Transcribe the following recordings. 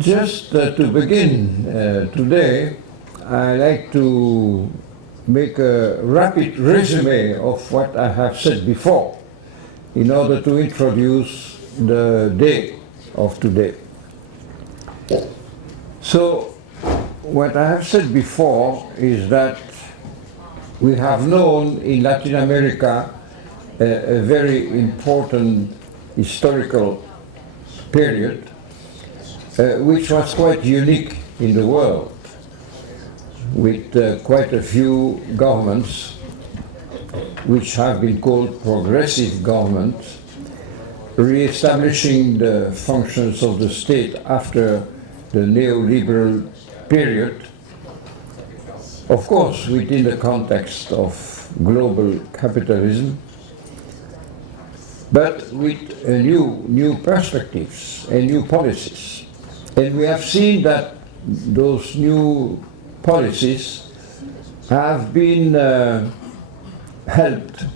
Just to begin today, I like to make a rapid resume of what I have said before in order to introduce the day of today. So, what I have said before is that we have known in Latin America a very important historical period which was quite unique in the world, with quite a few governments which have been called progressive governments, re-establishing the functions of the state after the neoliberal period, of course within the context of global capitalism, but with new perspectives and new policies. And we have seen that those new policies have been helped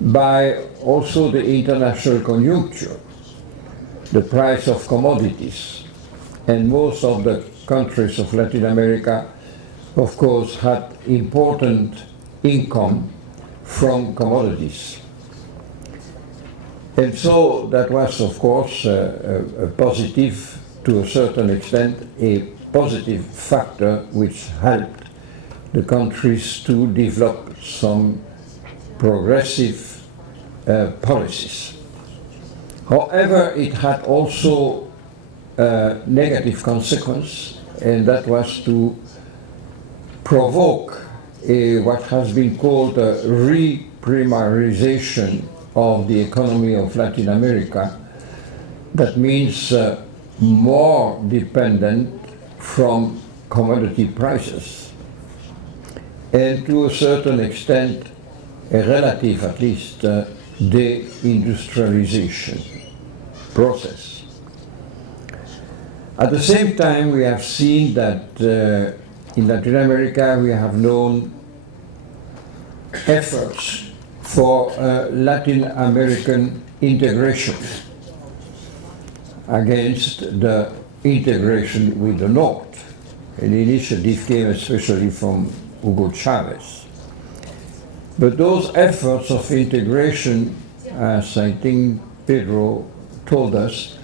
by also the international conjuncture, the price of commodities. And most of the countries of Latin America, of course, had important income from commodities. And so that was, of course, a positive, to a certain extent, a positive factor which helped the countries to develop some progressive policies. However, it had also a negative consequence, and that was to provoke what has been called a re-primarization of the economy of Latin America. That means more dependent from commodity prices, and to a certain extent, a relative at least, deindustrialization process. At the same time, we have seen that in Latin America we have known efforts for Latin American integration against the integration with the North. An initiative came especially from Hugo Chavez. But those efforts of integration, as I think Pedro told us,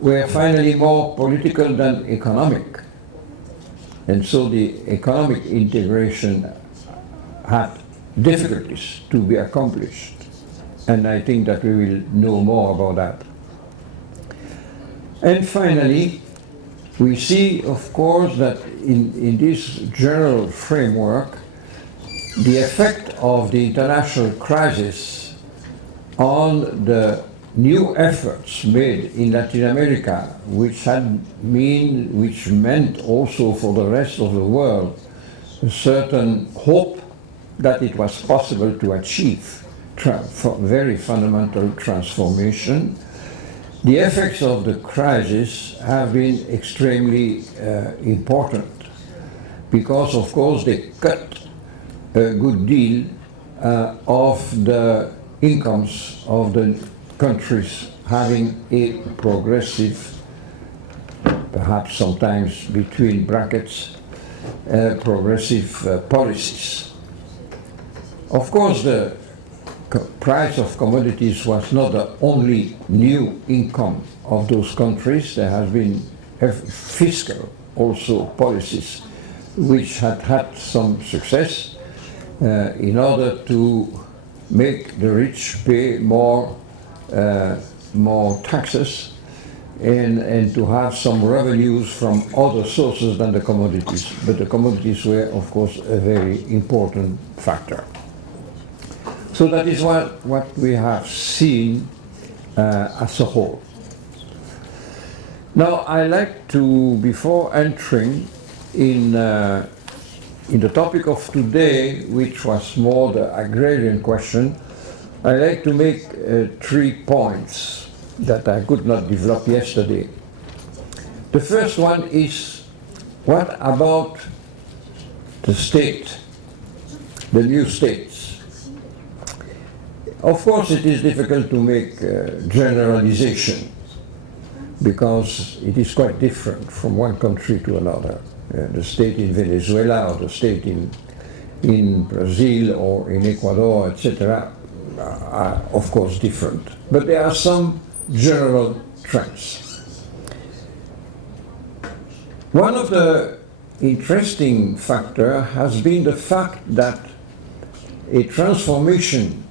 were finally more political than economic. And so the economic integration had difficulties to be accomplished. And I think that we will know more about that. And finally, we see, of course, that in this general framework, the effect of the international crisis on the new efforts made in Latin America, which meant also for the rest of the world a certain hope that it was possible to achieve very fundamental transformation. The effects of the crisis have been extremely important because, of course, they cut a good deal of the incomes of the countries having a progressive, perhaps sometimes between brackets, progressive policies. Of course, the price of commodities was not the only new income of those countries. There has been fiscal also policies which had some success in order to make the rich pay more taxes and to have some revenues from other sources than the commodities. But the commodities were, of course, a very important factor. So that is what we have seen as a whole. Now, I like to, before entering in the topic of today, which was more the agrarian question, I like to make 3 points that I could not develop yesterday. The first one is, what about the state, the new states? Of course, it is difficult to make generalization, because it is quite different from one country to another. The state in Venezuela or the state in Brazil or in Ecuador, etc., are of course different. But there are some general trends. One of the interesting factors has been the fact that a transformation,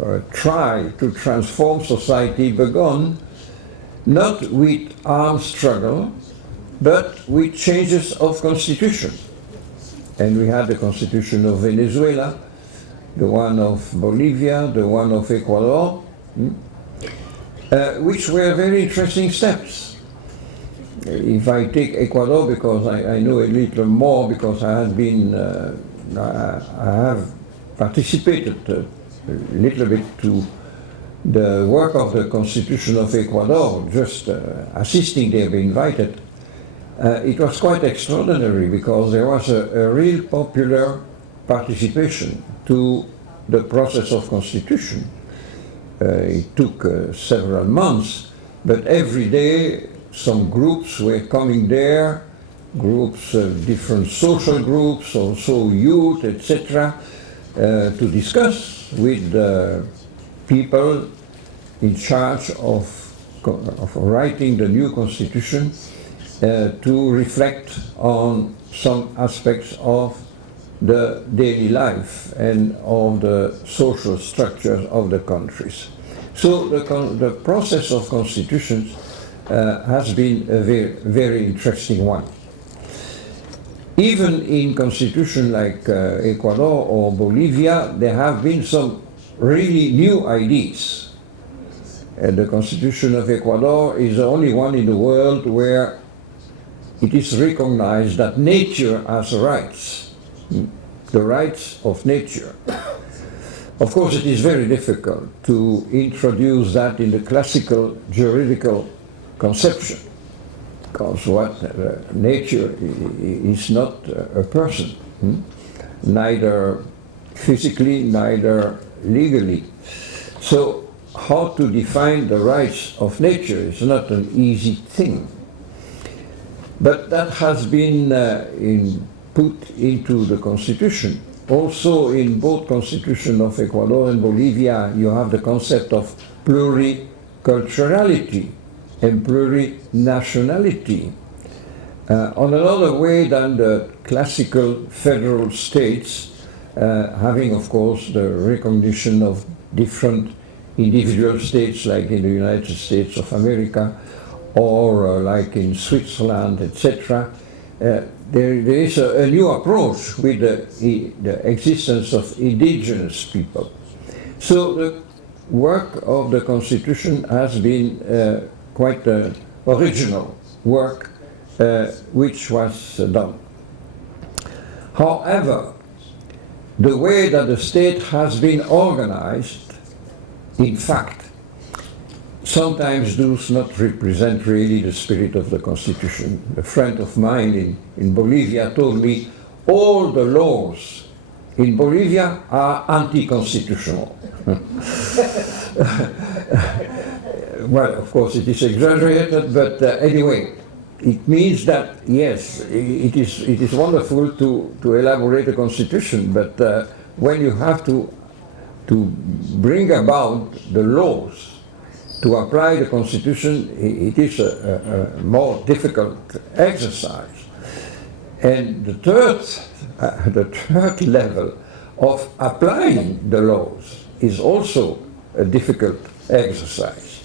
or a try to transform society, began not with armed struggle, but with changes of constitution. And we had the constitution of Venezuela, the one of Bolivia, the one of Ecuador, which were very interesting steps. If I take Ecuador, because I know a little more, because I have participated a little bit to the work of the Constitution of Ecuador, just assisting there, being invited. It was quite extraordinary because there was a real popular participation to the process of constitution. It took several months, but every day some groups were coming there, groups, different social groups, also youth, etc., to discuss with the people in charge of writing the new constitution, to reflect on some aspects of the daily life and of the social structures of the countries. So the process of constitutions has been a very, very interesting one. Even in constitutions like Ecuador or Bolivia, there have been some really new ideas. The constitution of Ecuador is the only one in the world where it is recognized that nature has rights, the rights of nature. Of course, it is very difficult to introduce that in the classical juridical conception, because nature is not a person, neither physically, neither legally. So how to define the rights of nature is not an easy thing. But that has been put into the constitution. Also in both constitution of Ecuador and Bolivia, you have the concept of pluriculturality and plurinationality. On another way than the classical federal states, having of course the recognition of different individual states like in the United States of America, or like in Switzerland, etc. There is a new approach with the existence of indigenous people. So the work of the Constitution has been quite original work which was done. However, the way that the state has been organized, in fact, sometimes does not represent really the spirit of the Constitution. A friend of mine in Bolivia told me all the laws in Bolivia are anti-constitutional. Well, of course it is exaggerated, but anyway, it means that, yes, it is wonderful to elaborate a constitution, but when you have to bring about the laws, to apply the constitution, it is a more difficult exercise. And the third level of applying the laws is also a difficult exercise,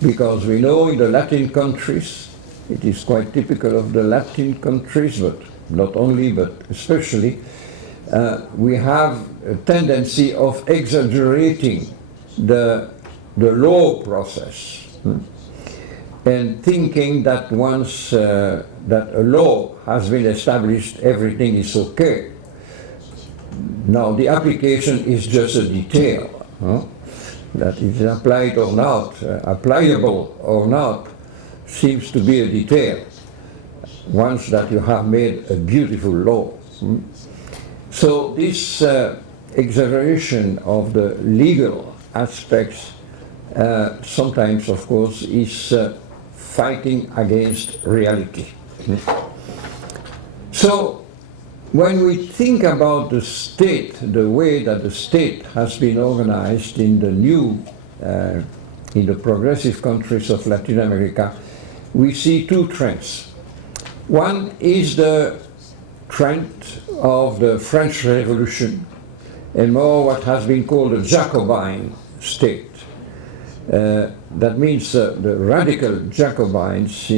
because we know in the Latin countries, it is quite typical of the Latin countries, but not only, but especially, we have a tendency of exaggerating the law process, and thinking that once that a law has been established, everything is okay. Now the application is just a detail, that is applied or not, applicable or not, seems to be a detail, once that you have made a beautiful law. So this exaggeration of the legal aspects sometimes, of course, is fighting against reality. So, when we think about the state, the way that the state has been organized in the progressive countries of Latin America, we see two trends. One is the trend of the French Revolution, and more what has been called a Jacobin state. That means the radical Jacobins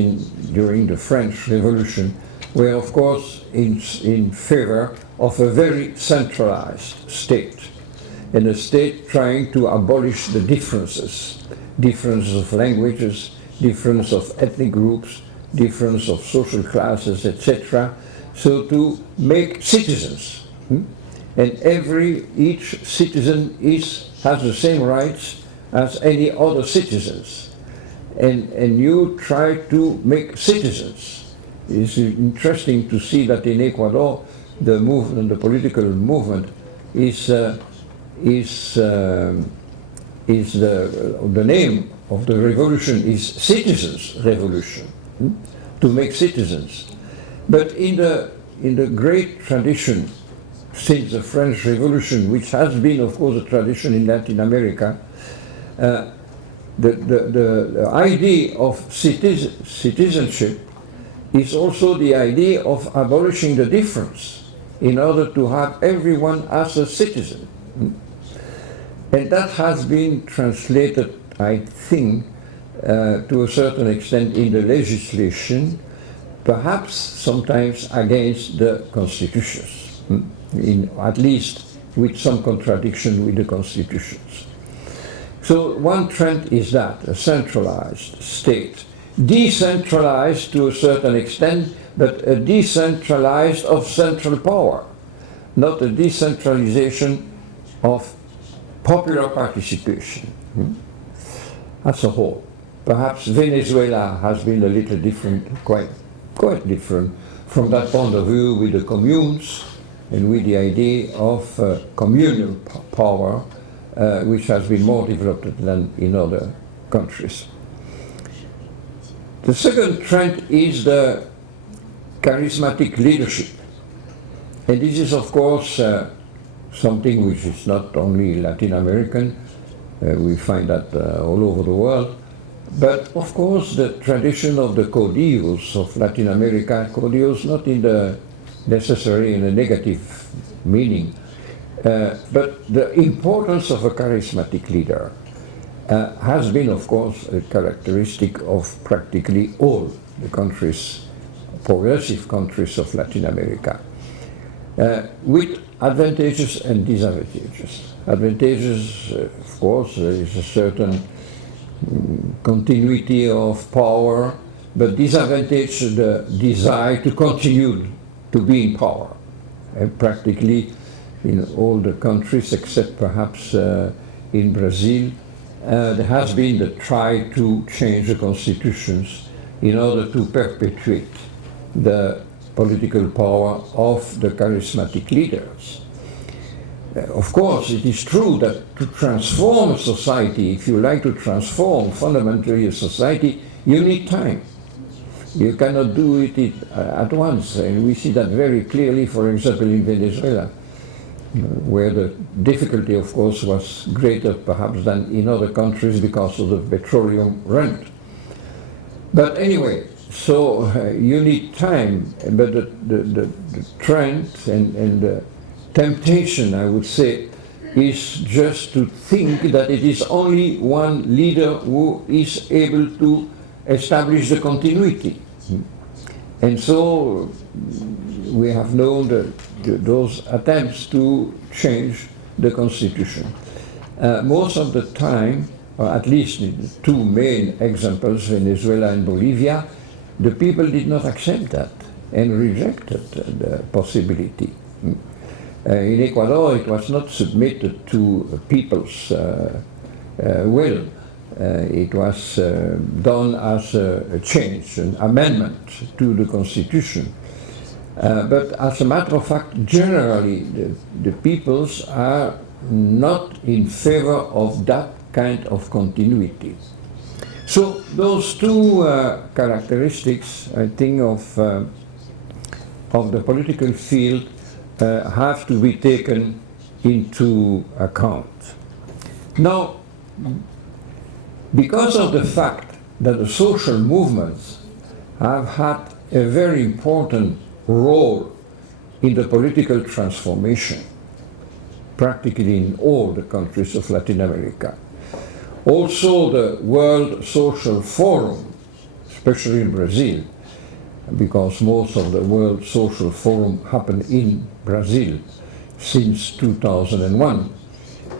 during the French Revolution were, of course, in favor of a very centralized state, and a state trying to abolish the differences of languages, difference of ethnic groups, difference of social classes, etc., so to make citizens. And each citizen has the same rights as any other citizens. And you try to make citizens. It's interesting to see that in Ecuador, the political movement is the name of the revolution is Citizens' Revolution, to make citizens. But in the great tradition since the French Revolution, which has been, of course, a tradition in Latin America, the idea of citizenship is also the idea of abolishing the difference in order to have everyone as a citizen. And that has been translated, I think, to a certain extent in the legislation, perhaps sometimes against the constitutions, at least with some contradiction with the constitutions. So one trend is that, a centralized state, decentralized to a certain extent, but a decentralized of central power, not a decentralization of popular participation as a whole. Perhaps Venezuela has been a little different, quite different from that point of view, with the communes and with the idea of communal power, which has been more developed than in other countries. The second trend is the charismatic leadership. And this is, of course, something which is not only Latin American, we find that all over the world, but of course the tradition of the caudillos of Latin America, caudillos not necessarily in a negative meaning, but the importance of a charismatic leader has been, of course, a characteristic of practically all the countries, progressive countries of Latin America, with advantages and disadvantages. Advantages, of course, there is a certain continuity of power, but disadvantage, the desire to continue to be in power. And practically in all the countries, except perhaps in Brazil, there has been the try to change the constitutions in order to perpetuate the political power of the charismatic leaders. Of course, it is true that to transform a society, if you like to transform fundamentally a society, you need time. You cannot do it at once, and we see that very clearly, for example, in Venezuela, where the difficulty, of course, was greater perhaps than in other countries because of the petroleum rent. But anyway, so you need time, but the trend and the temptation, I would say, is just to think that it is only one leader who is able to establish the continuity. And so we have known those attempts to change the constitution. Most of the time, or at least in the two main examples, Venezuela and Bolivia, the people did not accept that and rejected the possibility. In Ecuador, it was not submitted to people's will. It was done as a change, an amendment to the constitution. But as a matter of fact, generally, the peoples are not in favor of that kind of continuity. So those two characteristics, I think, of the political field have to be taken into account. Now, because of the fact that the social movements have had a very important role in the political transformation, practically in all the countries of Latin America. Also the World Social Forum, especially in Brazil, because most of the World Social Forum happened in Brazil since 2001,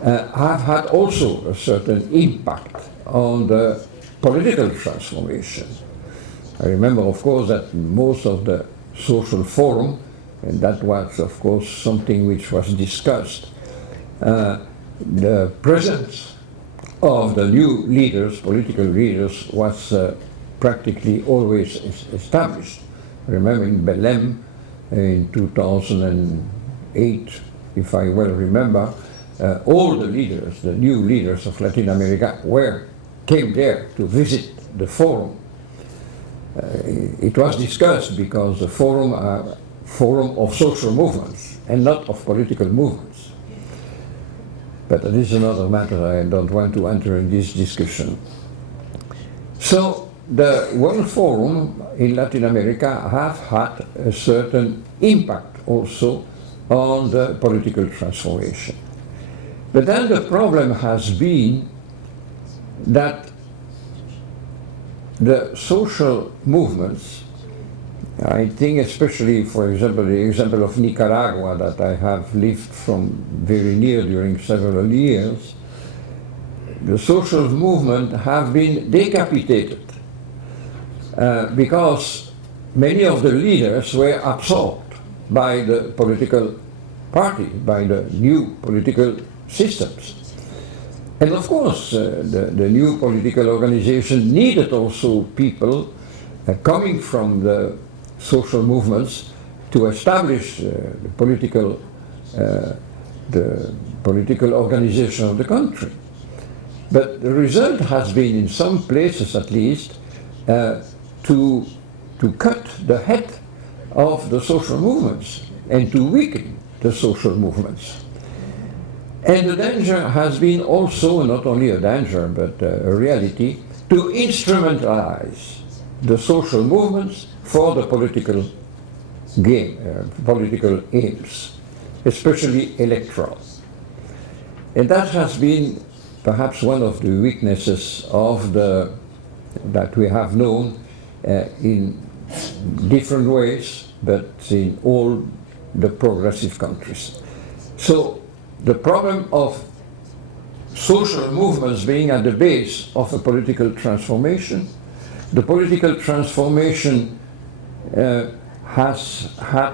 have had also a certain impact on the political transformation. I remember, of course, that most of the social forum, and that was, of course, something which was discussed, the presence of the new leaders, political leaders, was practically always established. I remember in Belém in 2008, if I well remember, all the leaders, the new leaders of Latin America, came there to visit the forum. It was discussed because the forum of social movements and not of political movements. But that is another matter. I don't want to enter in this discussion. So the World Forum in Latin America have had a certain impact also on the political transformation. But then the problem has been that the social movements, I think especially, for example, the example of Nicaragua that I have lived from very near during several years, the social movement have been decapitated because many of the leaders were absorbed by the political party, by the new political systems. And of course, the new political organization needed also people coming from the social movements to establish the political organization of the country. But the result has been, in some places at least, to cut the head of the social movements and to weaken the social movements. And the danger has been also, not only a danger, but a reality, to instrumentalize the social movements for the political game, political aims, especially electoral. And that has been perhaps one of the weaknesses of that we have known in different ways, but in all the progressive countries. So the problem of social movements being at the base of a political transformation, the political transformation has had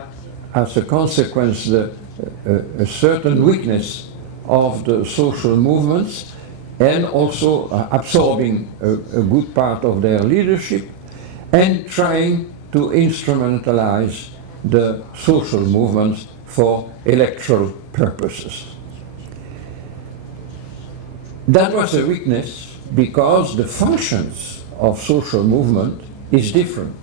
as a consequence a certain weakness of the social movements and also absorbing a good part of their leadership and trying to instrumentalize the social movements for electoral purposes. That was a weakness because the functions of social movement is different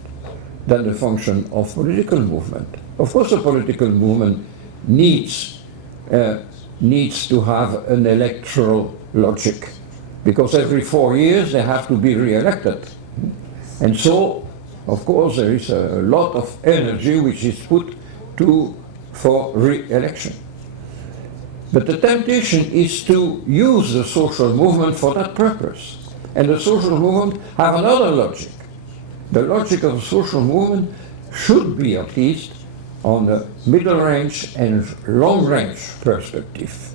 than the function of political movement. Of course, a political movement needs to have an electoral logic because every 4 years they have to be re-elected. And so, of course, there is a lot of energy which is put for re-election. But the temptation is to use the social movement for that purpose. And the social movement have another logic. The logic of the social movement should be at least on the middle range and long range perspective.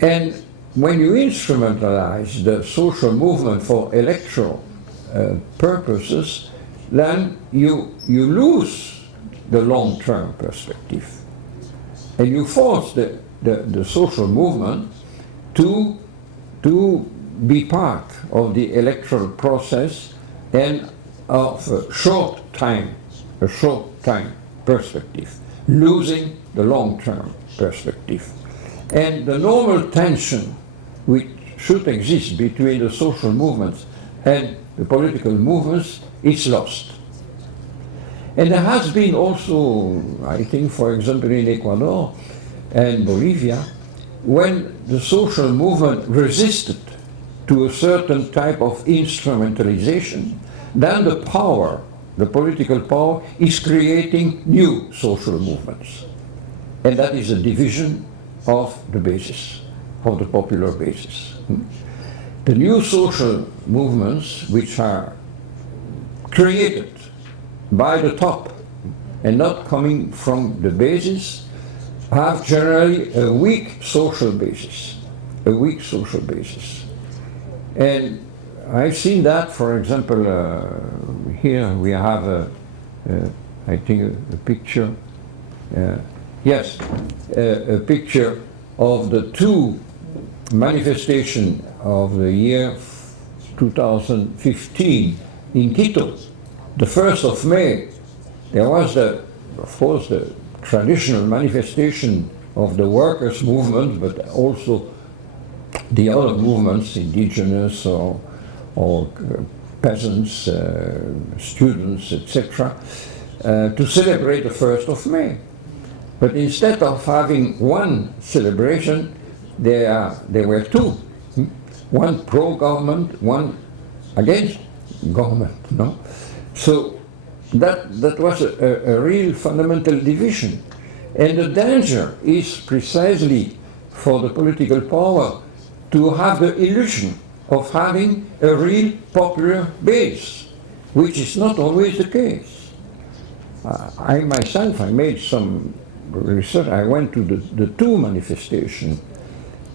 And when you instrumentalize the social movement for electoral purposes, then you lose the long-term perspective. And you force the social movement to be part of the electoral process and of a short time perspective, losing the long-term perspective. And the normal tension which should exist between the social movements and the political movements is lost. And there has been also, I think, for example, in Ecuador and Bolivia, when the social movement resisted to a certain type of instrumentalization, then the power, the political power, is creating new social movements. And that is a division of the basis, of the popular basis. The new social movements, which are created by the top and not coming from the basis, have generally a weak social basis, a weak social basis. And I've seen that, for example, here we have, I think, a picture, yes, a picture of the two manifestations of the year 2015 in Quito. The 1st of May, there was, of course, the traditional manifestation of the workers' movement, but also the other movements, indigenous or peasants, students, etc., to celebrate the 1st of May. But instead of having one celebration, there were two. One pro-government, one against government. No? So that was a real fundamental division. And the danger is precisely for the political power to have the illusion of having a real popular base, which is not always the case. I myself, I made some research. I went to the two manifestations,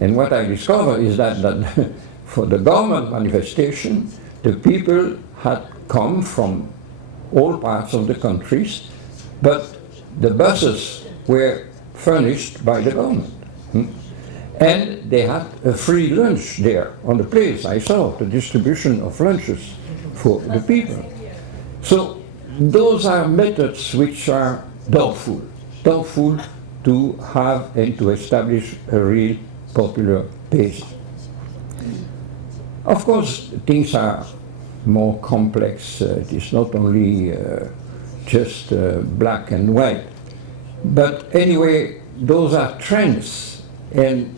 and what I discovered is that for the government manifestation, the people had come from all parts of the countries, but the buses were furnished by the government. And they had a free lunch there on the place. I saw the distribution of lunches for the people. So those are methods which are doubtful to have and to establish a real popular base. Of course, things are more complex. It is not only just black and white. But anyway, those are trends, and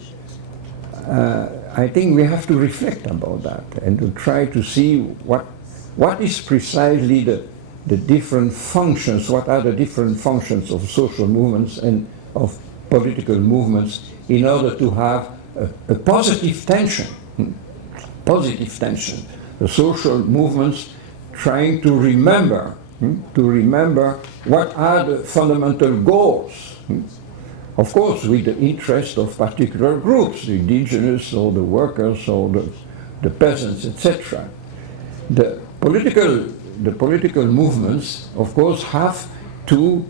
I think we have to reflect about that and to try to see what is precisely the different functions, what are the different functions of social movements and of political movements in order to have a positive tension. Positive tension. The social movements trying to remember what are the fundamental goals. Of course, with the interest of particular groups, the indigenous or the workers or the peasants, etc. The political movements, of course, have to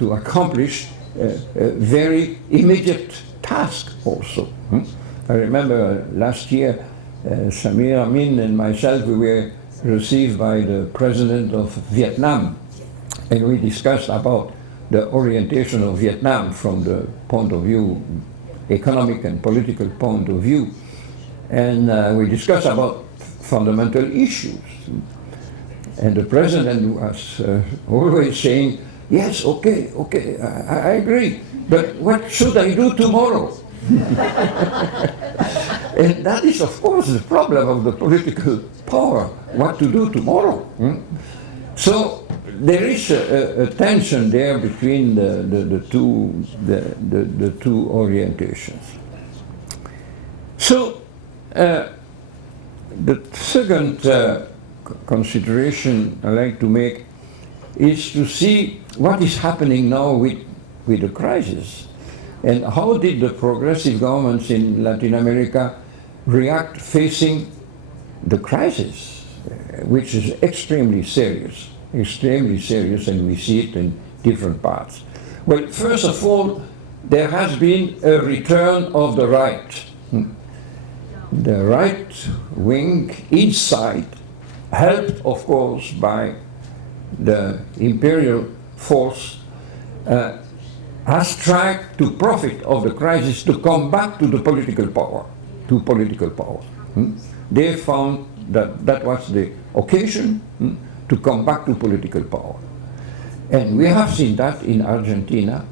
accomplish a very immediate task also. I remember last year, Samir Amin and myself, we were received by the president of Vietnam, and we discussed about the orientation of Vietnam from the point of view, economic and political point of view. And we discussed about fundamental issues. And the president was always saying, yes, okay, I agree, but what should I do tomorrow? And that is, of course, the problem of the political power, what to do tomorrow. So there is a tension there between the two orientations. So the second consideration I like to make is to see what is happening now with the crisis, and how did the progressive governments in Latin America react facing the crisis, which is extremely serious, and we see it in different parts. Well, first of all, there has been a return of the right. The right wing inside, helped of course by the imperial force, has tried to profit of the crisis to come back to the political power. to political power. They found that that was the occasion to come back to political power. And we have seen that in Argentina,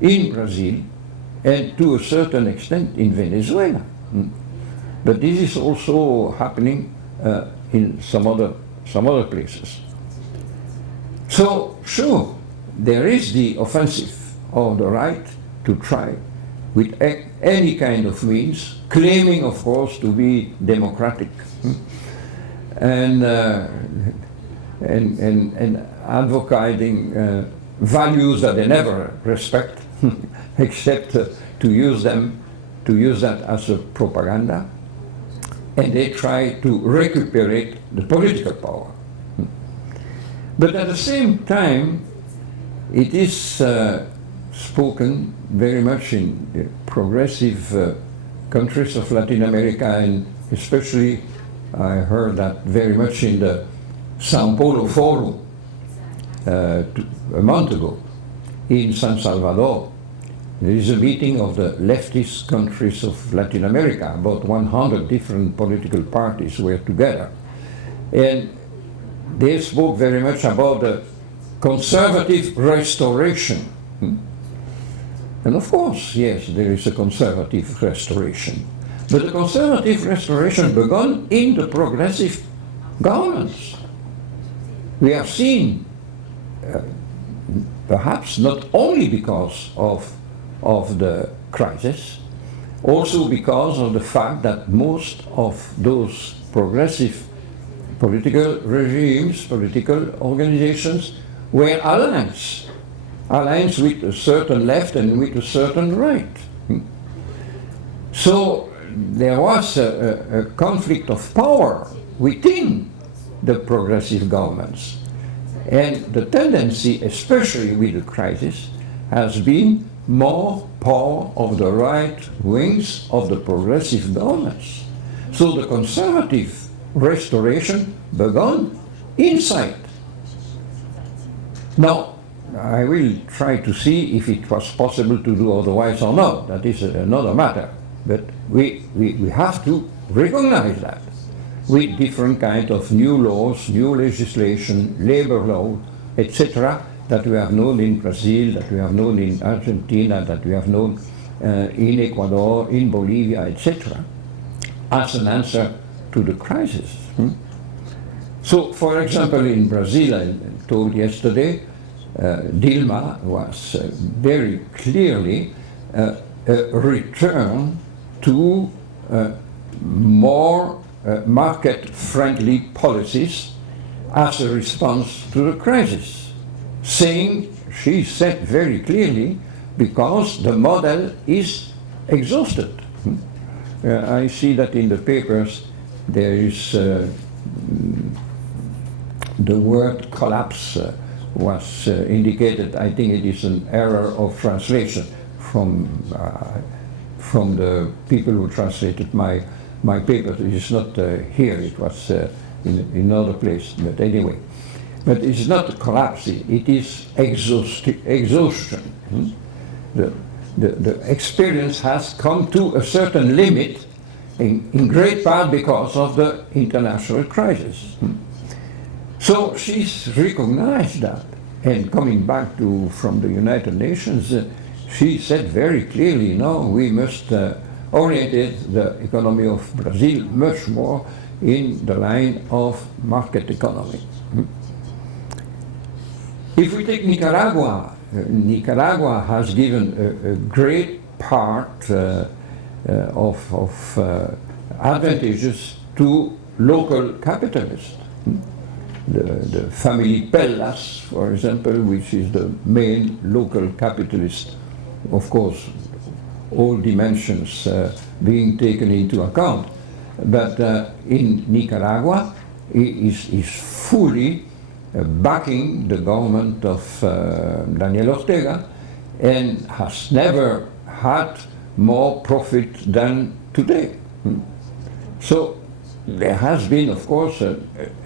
in Brazil, and to a certain extent in Venezuela. But this is also happening in some other places. So, sure, there is the offensive of the right to try with any kind of means, claiming, of course, to be democratic, and advocating values that they never respect, except to use that as a propaganda, and they try to recuperate the political power. But at the same time, it is spoken very much in the progressive countries of Latin America, and especially I heard that very much in the Sao Paulo Forum a month ago in San Salvador. There is a meeting of the leftist countries of Latin America. About 100 different political parties were together. And they spoke very much about the conservative restoration. And of course, yes, there is a conservative restoration. But the conservative restoration began in the progressive governments. We have seen, perhaps not only because of the crisis, also because of the fact that most of those progressive political regimes, political organizations, were alliance with a certain left and with a certain right. So there was a conflict of power within the progressive governments. And the tendency, especially with the crisis, has been more power of the right wings of the progressive governments. So the conservative restoration began inside. Now, I will try to see if it was possible to do otherwise or not. That is another matter. But we have to recognize that with different kinds of new laws, new legislation, labor law, etc., that we have known in Brazil, that we have known in Argentina, that we have known in Ecuador, in Bolivia, etc., as an answer to the crisis. So, for example, in Brazil, I told yesterday, Dilma was very clearly a return to more market-friendly policies as a response to the crisis, saying, she said very clearly, because the model is exhausted. I see that in the papers there is the word collapse was indicated. I think it is an error of translation from the people who translated my paper. It is not here, it was in another place, but anyway. But it's not collapse, it is exhaustion. The experience has come to a certain limit, in great part because of the international crisis. So she's recognized that, and coming back from the United Nations, she said very clearly, no, we must orientate the economy of Brazil much more in the line of market economy. If we take Nicaragua, Nicaragua has given a great part of advantages to local capitalists. The family Pellas, for example, which is the main local capitalist, of course, all dimensions being taken into account. But in Nicaragua, is fully backing the government of Daniel Ortega, and has never had more profit than today. So there has been, of course, a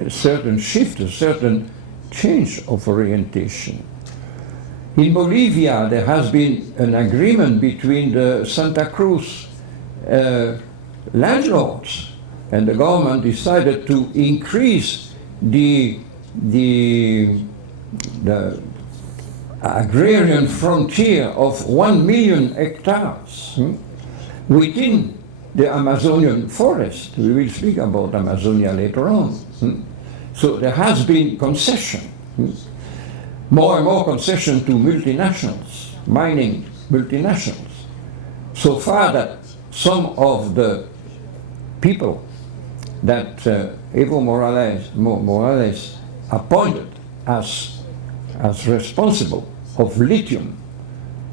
certain shift, a certain change of orientation. In Bolivia, there has been an agreement between the Santa Cruz landlords, and the government decided to increase the agrarian frontier of 1 million hectares within the Amazonian forest. We will speak about Amazonia later on. So there has been concession, more and more concession to multinationals, mining multinationals, so far that some of the people that Evo Morales appointed as responsible of lithium,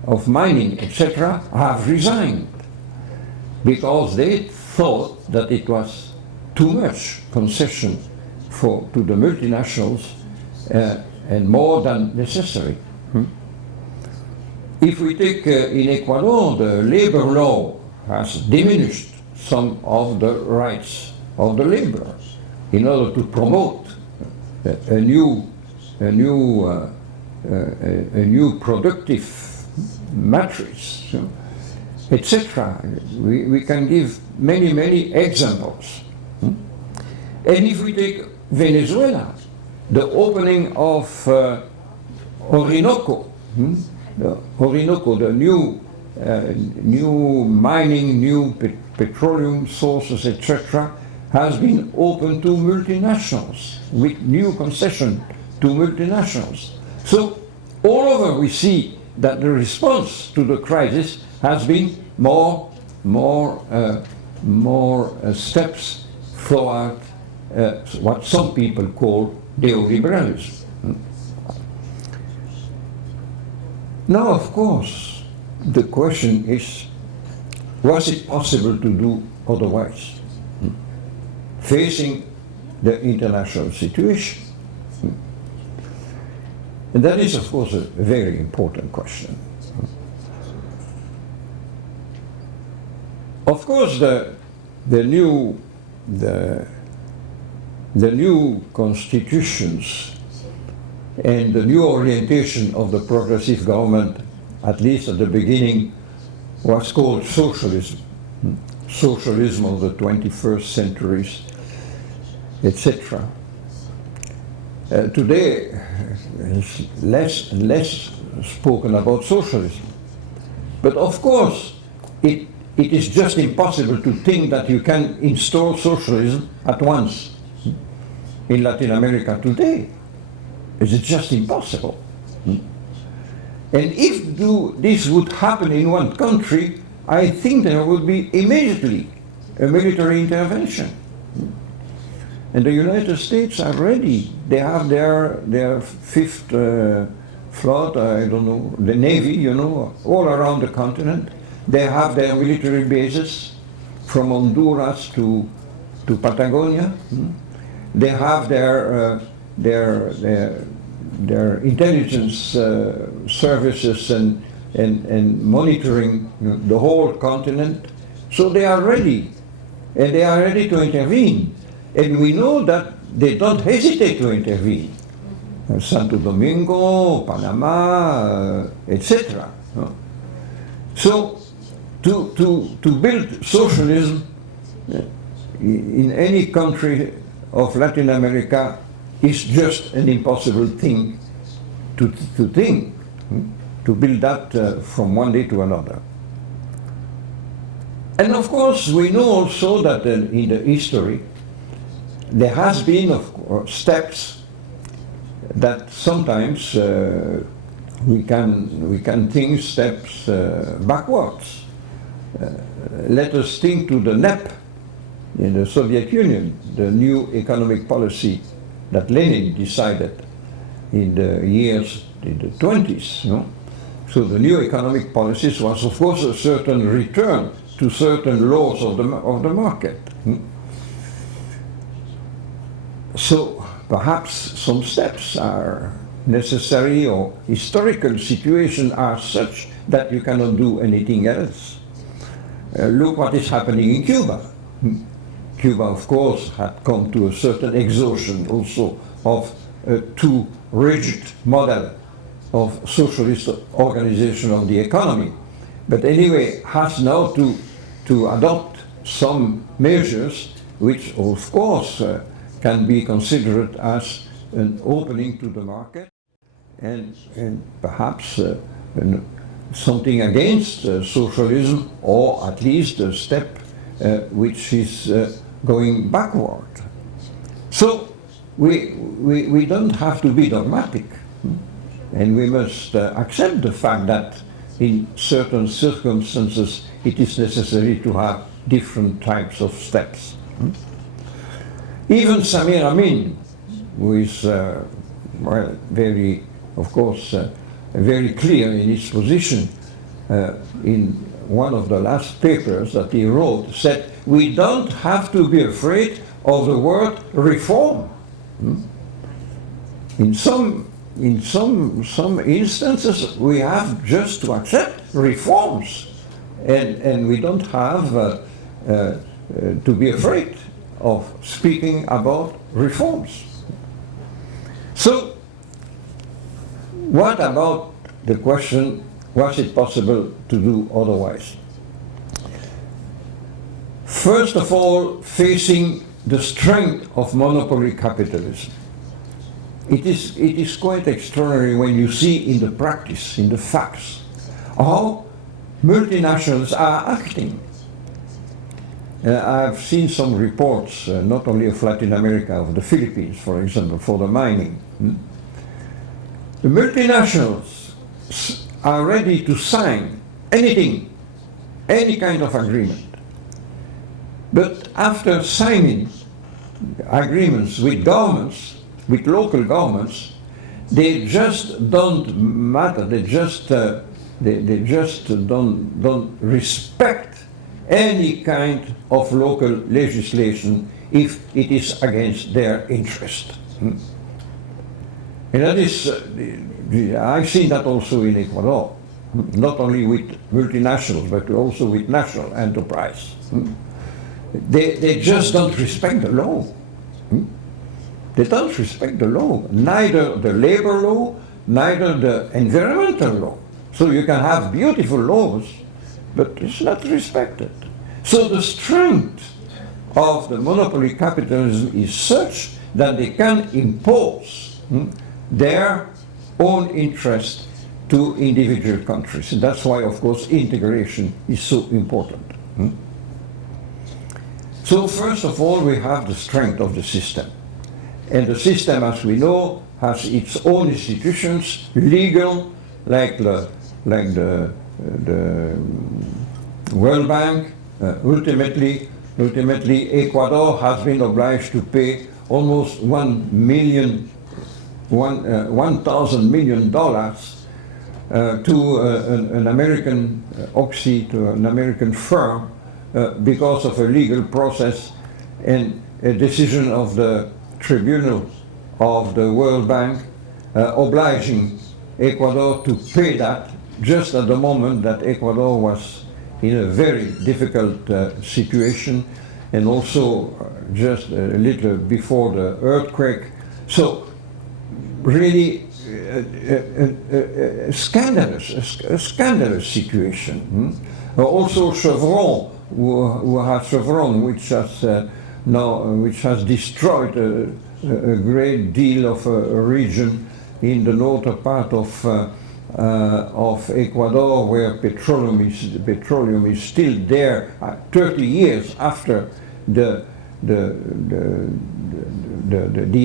of mining, etc., have resigned because they thought that it was too much concession to the multinationals and more than necessary. If we take in Ecuador, the labor law has diminished some of the rights of the laborers in order to promote a new productive matrix, etc. We can give many examples. And if we take Venezuela, the opening of Orinoco, the new mining, new petroleum sources, etc., has been open to multinationals with new concession to multinationals. So all over we see that the response to the crisis has been more steps forward, what some people call neoliberalism. Now, of course, the question is, was it possible to do otherwise, facing the international situation? And that is, of course, a very important question. Of course, the new constitutions and the new orientation of the progressive government, at least at the beginning, was called socialism. Socialism of the 21st centuries, etc. Today, it's less and less spoken about socialism. But of course, it is just impossible to think that you can install socialism at once in Latin America today. It's just impossible. And if this would happen in one country, I think there would be immediately a military intervention. And the United States are ready. They have their fifth fleet, I don't know, the Navy, all around the continent. They have their military bases from Honduras to Patagonia. They have their intelligence services and monitoring the whole continent. So they are ready, and they are ready to intervene. And we know that they don't hesitate to intervene. Santo Domingo, Panama, etc. So to build socialism in any country of Latin America is just an impossible thing to think, to build that from one day to another. And of course, we know also that in the history, there has been, of course, steps that sometimes we can think steps backwards. Let us think to the NEP in the Soviet Union, the new economic policy that Lenin decided in the 20s. So the new economic policies was, of course, a certain return to certain laws of the market. So perhaps some steps are necessary, or historical situations are such that you cannot do anything else. Look what is happening in Cuba. Cuba, of course, had come to a certain exhaustion also of a too rigid model of socialist organization of the economy. But anyway, has now to adopt some measures which, of course, can be considered as an opening to the market and perhaps something against socialism, or at least a step which is going backward. So we don't have to be dogmatic, and we must accept the fact that in certain circumstances it is necessary to have different types of steps. Even Samir Amin, who is well, very, of course, very clear in his position, in one of the last papers that he wrote, said, we don't have to be afraid of the word reform. In some instances, we have just to accept reforms, and we don't have to be afraid of speaking about reforms. So, what about the question, was it possible to do otherwise? First of all, facing the strength of monopoly capitalism. It is quite extraordinary when you see in the practice, in the facts, how multinationals are acting. I've seen some reports, not only of Latin America, of the Philippines, for example, for the mining. The multinationals are ready to sign anything, any kind of agreement. But after signing agreements with governments, with local governments, they just don't matter. They just don't respect any kind of local legislation if it is against their interest. And that is, I've seen that also in Ecuador, not only with multinationals, but also with national enterprise. They just don't respect the law. They don't respect the law, neither the labor law, neither the environmental law. So you can have beautiful laws, but it's not respected. So the strength of the monopoly capitalism is such that they can impose their own interest to individual countries. And that's why, of course, integration is so important. So first of all, we have the strength of the system. And the system, as we know, has its own institutions, legal, like the World Bank. Ultimately, Ecuador has been obliged to pay almost $1,000 million to an American to an American firm because of a legal process and a decision of the Tribunal of the World Bank obliging Ecuador to pay that just at the moment that Ecuador was in a very difficult situation, and also just a little before the earthquake. So really a scandalous situation. Also Chevron, who has Chevron, which has destroyed a great deal of a region in the northern part of Ecuador, where petroleum is still there 30 years after the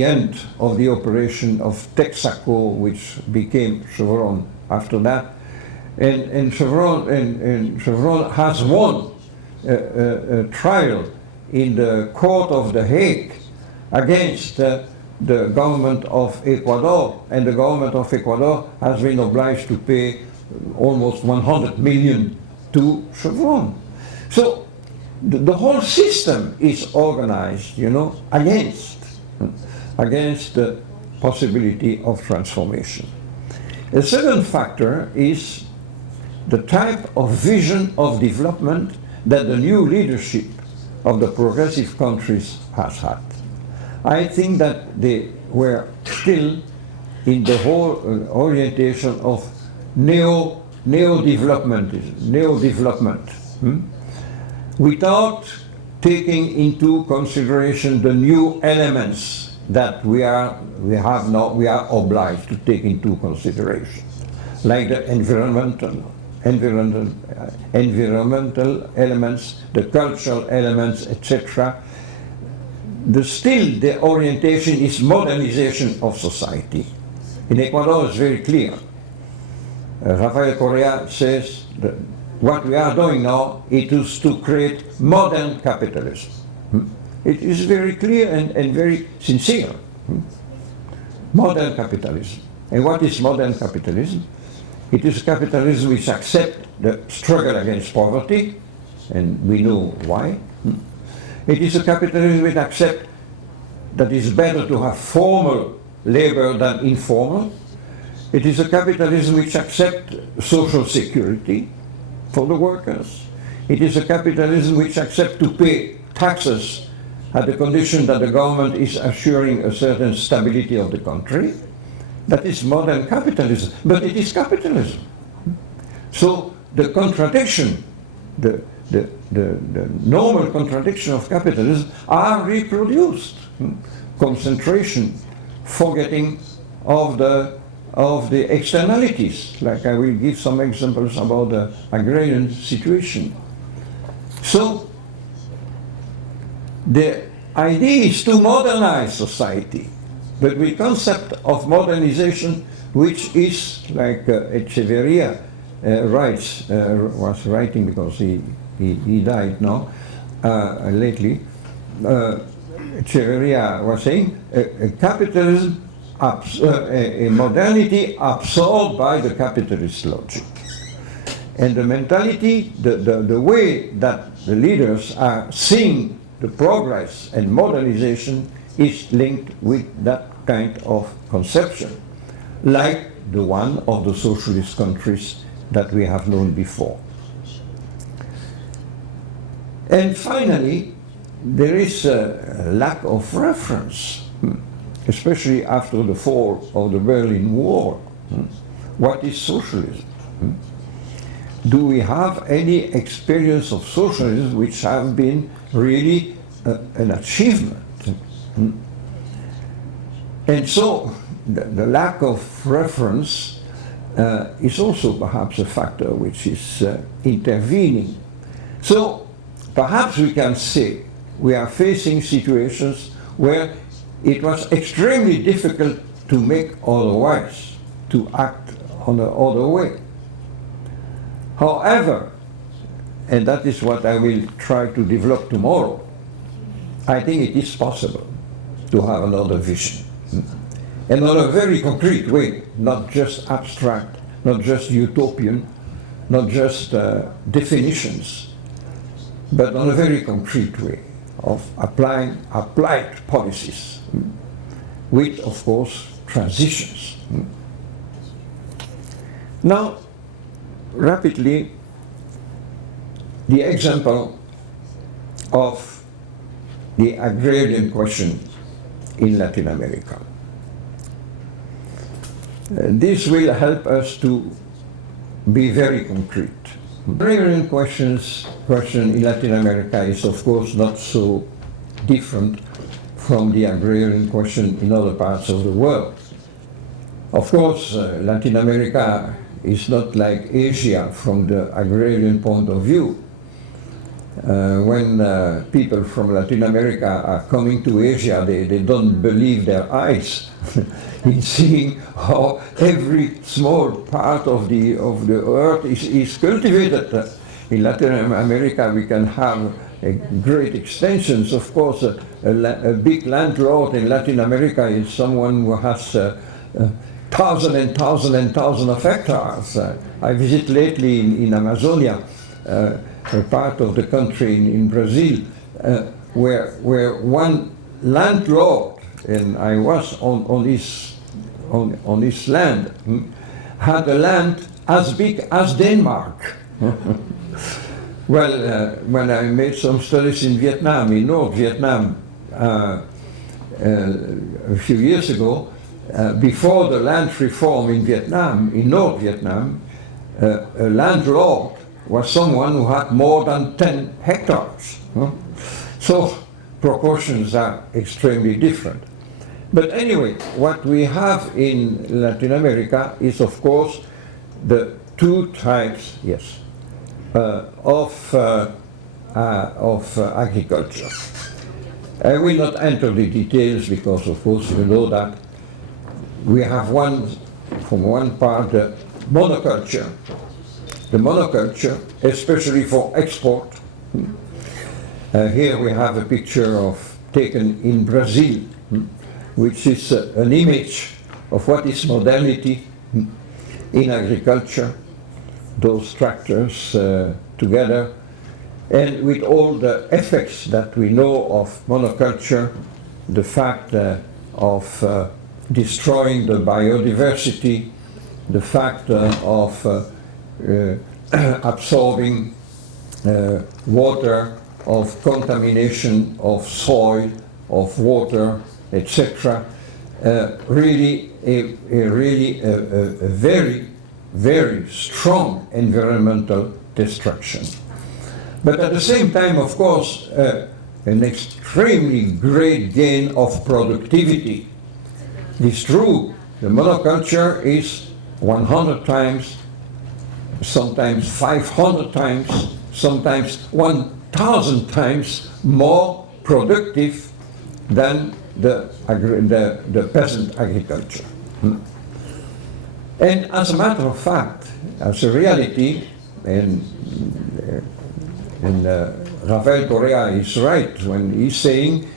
end of the operation of Texaco, which became Chevron after that. And Chevron has won a trial in the court of The Hague against the government of Ecuador, and the government of Ecuador has been obliged to pay almost 100 million to Chevron. So the whole system is organized, against the possibility of transformation. A second factor is the type of vision of development that the new leadership of the progressive countries has had. I think that they were still in the whole orientation of neo-development, without taking into consideration the new elements that we are obliged to take into consideration, like the environmental elements, the cultural elements, etc. Still, the orientation is modernization of society. In Ecuador, it's very clear. Rafael Correa says that what we are doing now is to create modern capitalism. It is very clear and very sincere. Modern capitalism. And what is modern capitalism? It is capitalism which accepts the struggle against poverty, and we know why. It is a capitalism which accepts that it's better to have formal labor than informal. It is a capitalism which accepts social security for the workers. It is a capitalism which accepts to pay taxes at the condition that the government is assuring a certain stability of the country. That is modern capitalism, but it is capitalism. So the contradiction, the normal contradiction of capitalism are reproduced. Concentration, forgetting of the externalities, like I will give some examples about the agrarian situation. So the idea is to modernize society, but with concept of modernization which is, like Echeverria was writing, because he died now, lately, Echeverria was saying, a capitalism, a modernity absorbed by the capitalist logic. And the mentality, the way that the leaders are seeing the progress and modernization is linked with that kind of conception, like the one of the socialist countries that we have known before. And finally, there is a lack of reference, especially after the fall of the Berlin Wall. What is socialism? Do we have any experience of socialism which have been really an achievement? And so the lack of reference is also perhaps a factor which is intervening. So perhaps we can say we are facing situations where it was extremely difficult to make otherwise, to act on the other way. However, and that is what I will try to develop tomorrow, I think it is possible to have another vision. And on a very concrete way, not just abstract, not just utopian, not just definitions, but on a very concrete way of applied policies, with, of course, transitions. Now, rapidly, the example of the agrarian question in Latin America. This will help us to be very concrete. The agrarian question in Latin America is, of course, not so different from the agrarian question in other parts of the world. Of course, Latin America is not like Asia from the agrarian point of view. When people from Latin America are coming to Asia, they don't believe their eyes in seeing how every small part of the earth is cultivated. In Latin America, we can have great extensions. Of course, a big landlord in Latin America is someone who has thousands and thousands and thousands of hectares. I visited lately in Amazonia, a part of the country in Brazil, where one landlord, and I was on his land, had a land as big as Denmark. Well, when I made some studies in Vietnam, in North Vietnam, a few years ago, before the land reform in Vietnam, in North Vietnam, a landlord was someone who had more than 10 hectares. So proportions are extremely different. But anyway, what we have in Latin America is, of course, the two types, yes, of agriculture. I will not enter the details because, of course, you know that we have from one part, the monoculture. The monoculture, especially for export. Here we have a picture taken in Brazil, which is an image of what is modernity in agriculture, those tractors together, and with all the effects that we know of monoculture, the fact of destroying the biodiversity, the fact of absorbing water, of contamination of soil, of water, etc. Really a very, very strong environmental destruction. But at the same time, of course, an extremely great gain of productivity. It's true, the monoculture is 100 times, sometimes 500 times, sometimes 1,000 times more productive than the peasant agriculture. And as a matter of fact, as a reality, and Rafael Correa is right when he's saying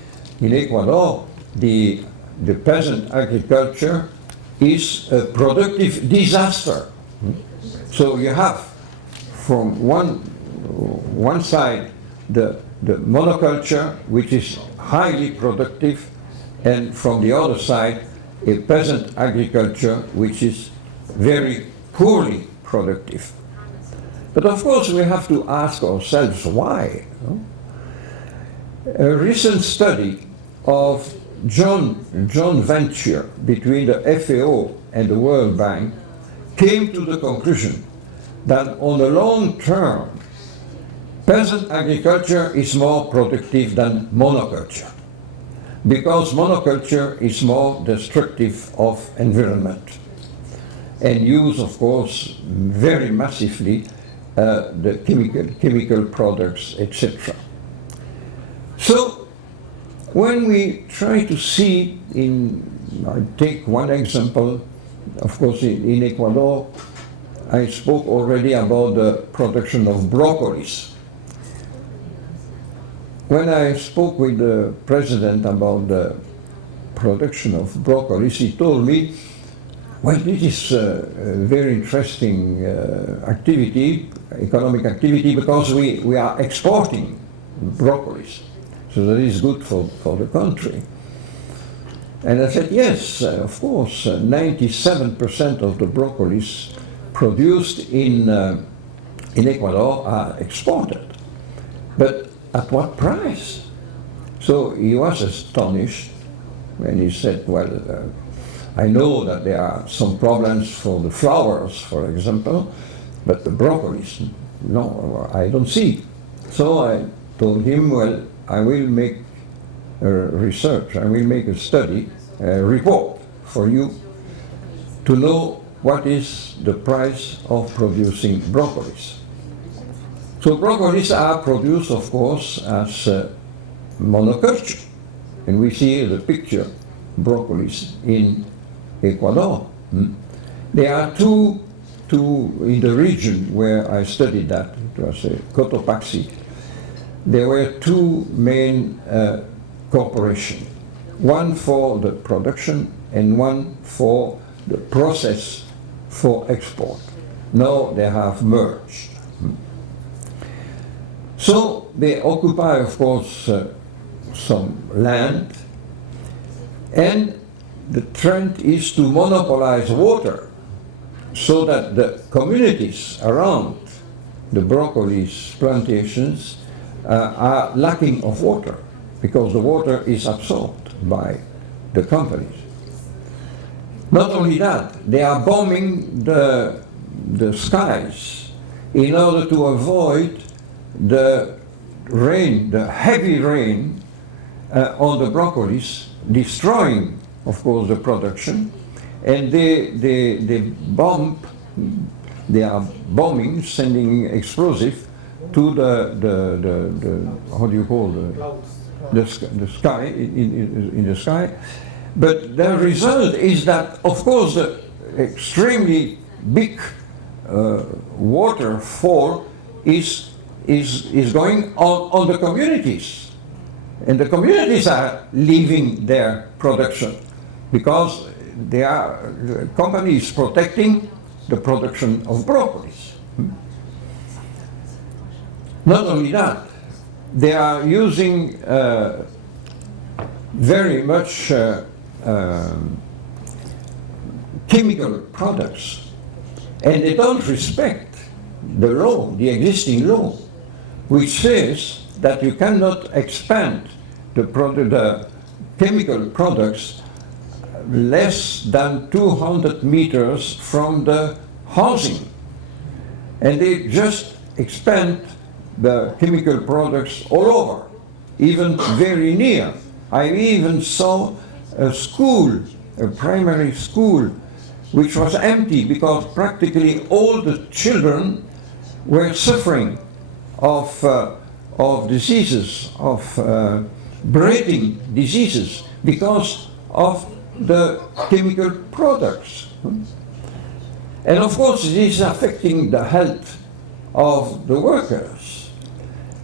in Ecuador the peasant agriculture is a productive disaster. So you have from one side the monoculture, which is highly productive, and from the other side a peasant agriculture which is very poorly productive. But of course we have to ask ourselves why. A recent study of joint venture between the FAO and the World Bank came to the conclusion that on the long term, peasant agriculture is more productive than monoculture, because monoculture is more destructive of environment and use, of course, very massively the chemical products, etc. So when we try to see I take one example, of course, in Ecuador, I spoke already about the production of broccolis. When I spoke with the president about the production of broccolis, he told me, well, this is a very interesting economic activity, because we are exporting broccolis. So that is good for the country. And I said, yes, of course, 97% of the broccolis produced in Ecuador are exported. But at what price? So he was astonished when he said, well, I know that there are some problems for the flowers, for example, but the broccolis, no, I don't see. So I told him, well, I will make research, I will make a study, a report for you to know what is the price of producing broccolis. So broccolis are produced, of course, as monoculture. And we see the picture, broccolis in Ecuador. There are two in the region where I studied that, it was Cotopaxi. There were two main corporations, one for the production and one for the process for export. Now they have merged. So they occupy, of course, some land, and the trend is to monopolize water, so that the communities around the broccolis plantations are lacking of water, because the water is absorbed by the companies. Not only that, they are bombing the skies in order to avoid the rain, the heavy rain on the broccolis, destroying, of course, the production, and they are bombing, sending explosive to the how do you call the sky, in the sky. But the result is that, of course, the extremely big waterfall is going on the communities. And the communities are leaving their production because the company is protecting the production of broccolis. Not only that, they are using very much chemical products, and they don't respect the law, the existing law, which says that you cannot expand the chemical products less than 200 meters from the housing. And they just expand the chemical products all over, even very near. I even saw a school, a primary school, which was empty because practically all the children were suffering of diseases, of breathing diseases because of the chemical products. And of course this is affecting the health of the workers,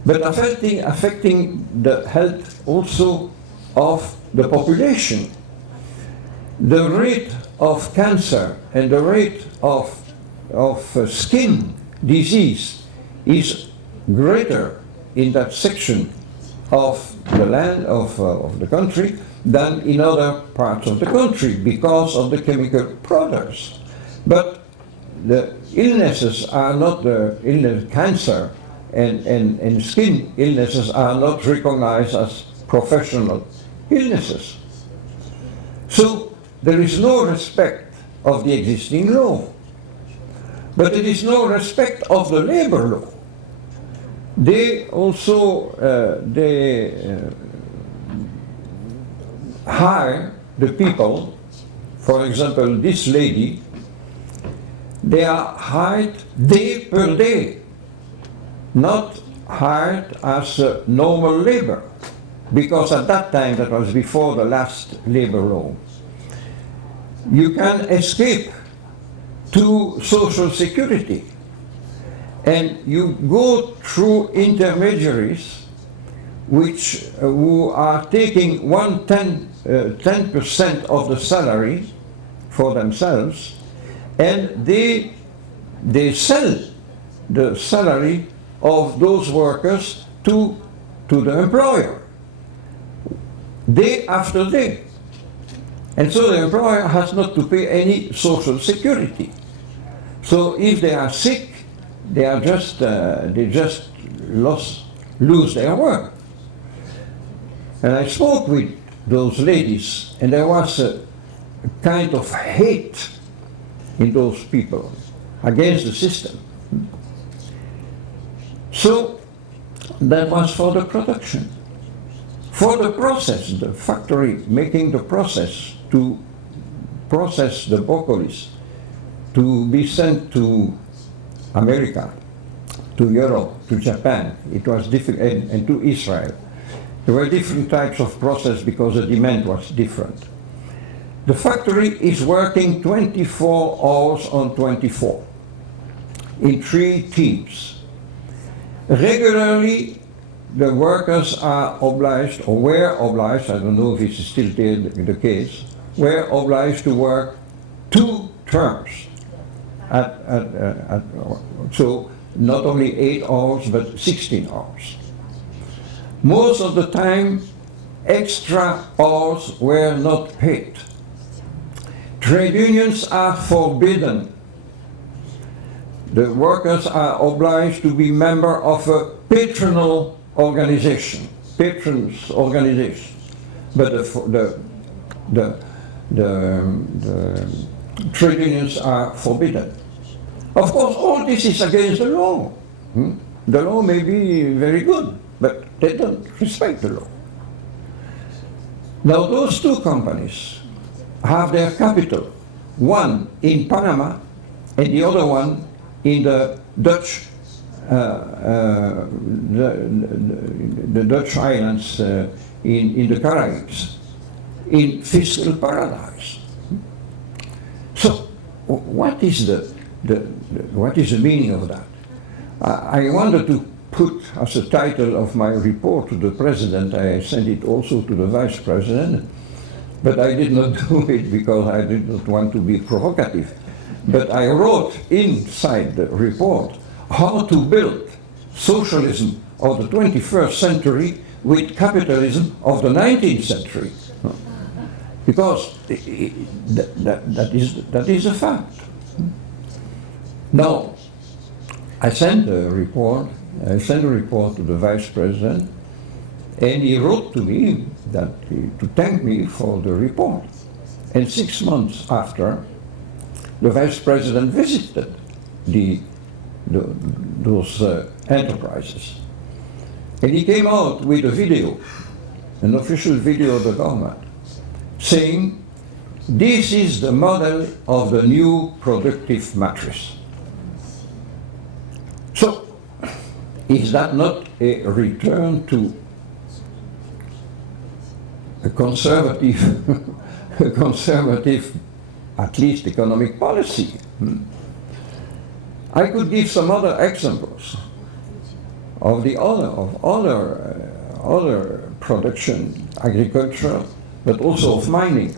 but affecting the health also of the population. The rate of cancer and the rate of skin disease is greater in that section of the land, of the country, than in other parts of the country because of the chemical products. But the illnesses are not cancer and skin illnesses are not recognized as professional illnesses. So there is no respect of the existing law, but there is no respect of the labor law. They also hire the people. For example, this lady, they are hired day per day, not hired as normal labor, because at that time, that was before the last labor law, you can escape to Social Security, and you go through intermediaries who are taking 10% of the salary for themselves, and they sell the salary of those workers to the employer day after day. And so the employer has not to pay any Social Security. So if they are sick, they just lose their work. And I spoke with those ladies, and there was a kind of hate in those people against the system. So that was for the production. For the process, the factory making the process to process the broccolis to be sent to America, to Europe, to Japan, it was different, and to Israel. There were different types of process because the demand was different. The factory is working 24 hours on 24 in 3 teams. Regularly, the workers are obliged, or were obliged, I don't know if it's still the case, were obliged to work 2 terms. So not only 8 hours, but 16 hours. Most of the time, extra hours were not paid. Trade unions are forbidden. The workers are obliged to be member of a patronal organization, patrons organization, but the trade unions are forbidden. Of course, all this is against the law. The law may be very good, but they don't respect the law. Now those two companies have their capital, one in Panama and the other one in the Dutch, the Dutch islands in the Caribbean, in fiscal paradise. So, what is the meaning of that? I wanted to put as a title of my report to the President, I sent it also to the Vice President, but I did not do it because I did not want to be provocative. But I wrote inside the report how to build socialism of the 21st century with capitalism of the 19th century. Because that is a fact. Now, I sent a report to the Vice President, and he wrote to me to thank me for the report. And 6 months after, the Vice President visited those enterprises. And he came out with a video, an official video of the government, saying, this is the model of the new productive matrix. So, is that not a return to a conservative, at least economic policy? I could give some other examples of other production, agriculture, but also of mining.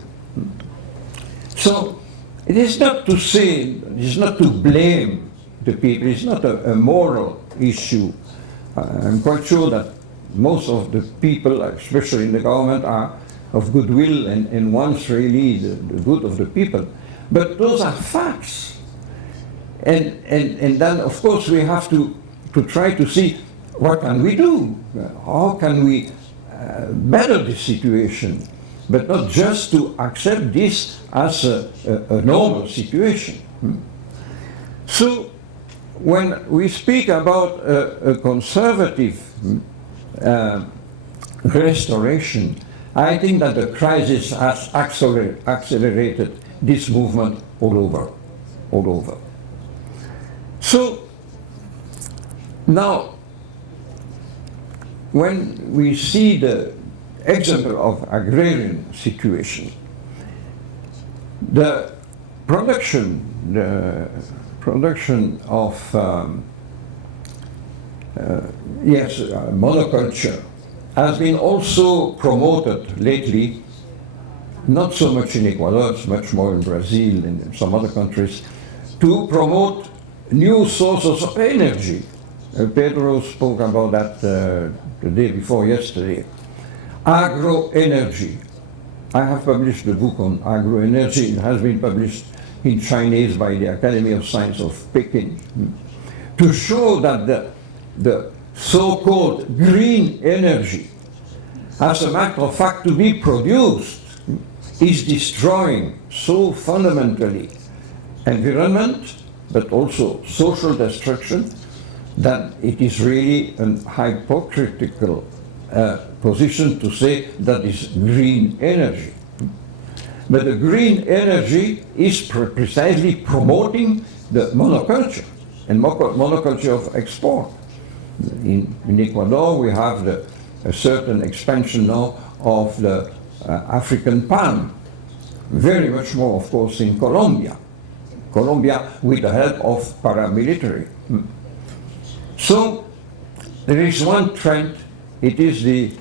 So it is not to say, it is not to blame the people, it's not a moral issue. I'm quite sure that most of the people, especially in the government, are of goodwill and wants really the good of the people. But those are facts. And then, of course, we have to try to see what can we do? How can we better the situation? But not just to accept this as a normal situation. So, when we speak about a conservative restoration, I think that the crisis has accelerated this movement all over. So, now, when we see the example of agrarian situation, the production of monoculture has been also promoted lately, not so much in Ecuador, it's much more in Brazil and in some other countries, to promote new sources of energy. Pedro spoke about that the day before yesterday. Agro-energy. I have published a book on agro-energy. It has been published in Chinese by the Academy of Science of Peking, to show that the so-called green energy, as a matter of fact, to be produced, is destroying so fundamentally environment, but also social destruction, that it is really a hypocritical position to say that is green energy. But the green energy is precisely promoting the monoculture, and monoculture of export. In Ecuador, we have a certain expansion now of the African palm. Very much more, of course, in Colombia. Colombia with the help of paramilitary. So there is one trend, it is the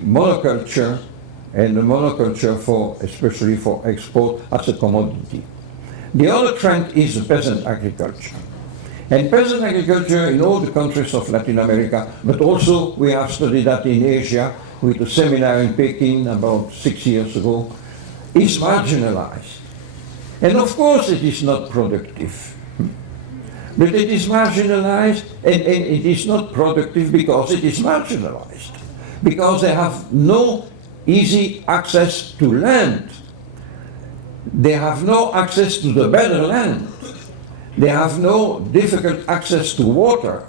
monoculture, and the monoculture especially for export as a commodity. The other trend is the peasant agriculture. And peasant agriculture in all the countries of Latin America, but also we have studied that in Asia with a seminar in Peking about 6 years ago, is marginalized. And of course it is not productive. But it is marginalized, and it is not productive because it is marginalized. Because they have no easy access to land. They have no access to the better land. They have no difficult access to water.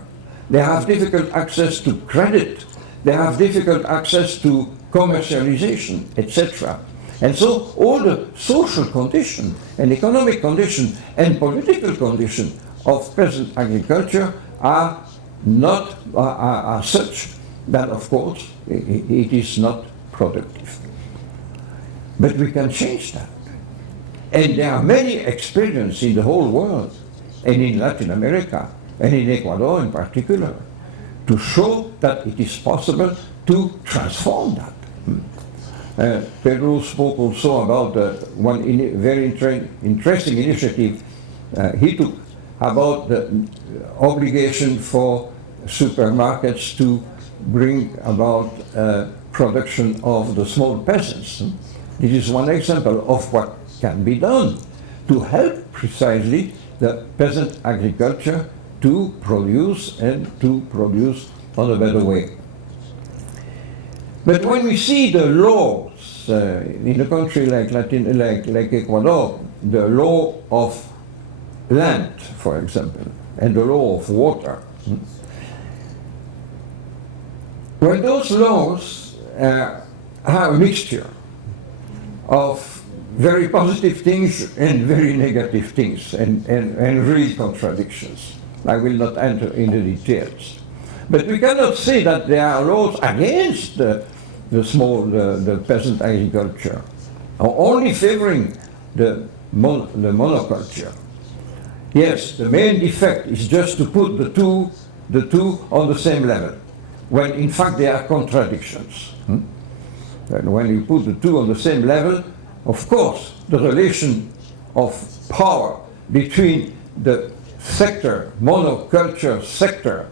They have difficult access to credit. they have difficult access to commercialization, etc. And so all the social condition and economic condition and political condition of peasant agriculture are such that, of course, it is not productive. But we can change that. And there are many experiences in the whole world, and in Latin America, and in Ecuador in particular, to show that it is possible to transform that. Pedro spoke also about one very interesting initiative he took about the obligation for supermarkets to bring about production of the small peasants. This is one example of what can be done to help precisely the peasant agriculture to produce and to produce on a better way. But when we see the laws in a country like Ecuador, the law of land, for example, and the law of water, well, those laws are a mixture of very positive things and very negative things, and real contradictions. I will not enter into details. But we cannot say that there are laws against the peasant agriculture, or only favoring the monoculture. Yes, the main defect is just to put the two on the same level, when in fact there are contradictions. And when you put the two on the same level, of course, the relation of power between the sector, monoculture sector,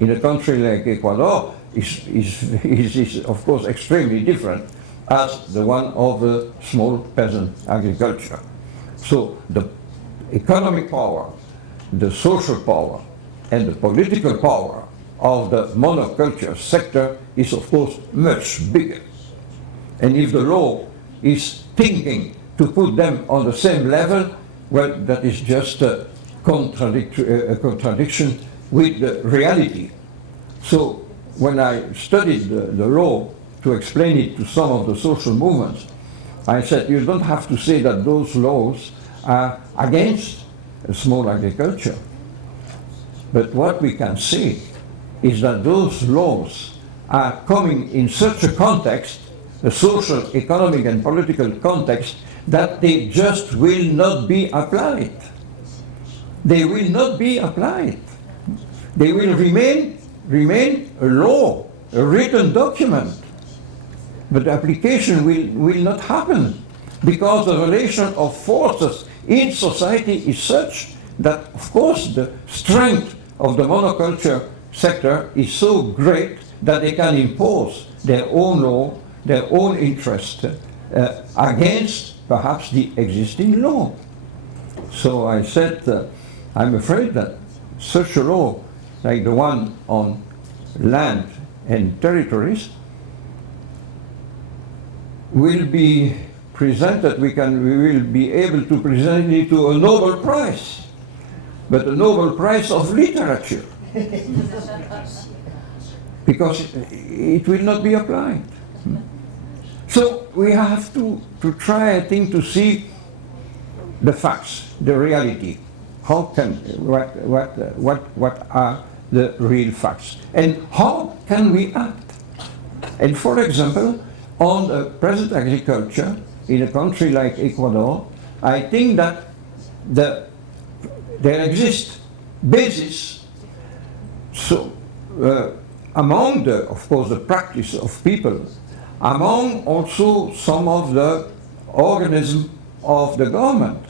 in a country like Ecuador is of course extremely different as the one of the small peasant agriculture. So the economic power, the social power, and the political power of the monoculture sector is of course much bigger. And if the law is thinking to put them on the same level, well, that is just a contradiction with the reality. So when I studied the law to explain it to some of the social movements, I said you don't have to say that those laws are against small agriculture. But what we can say is that those laws are coming in such a context, a social, economic and political context, that they just will not be applied. They will not be applied. They will remain a law, a written document. But the application will not happen, because the relation of forces in society is such that, of course, the strength of the monoculture sector is so great that they can impose their own law, their own interest against perhaps the existing law. So I said, I'm afraid that such a law, like the one on land and territories, will be presented, we will be able to present it to a Nobel Prize, but a Nobel Prize of literature, because it will not be applied. So we have to try, I think, to see the facts, the reality. How can, what are the real facts? And how can we act? And for example, on the present agriculture in a country like Ecuador, I think that there exists basis. So among the, of course, the practice of people, among also some of the organisms of the government,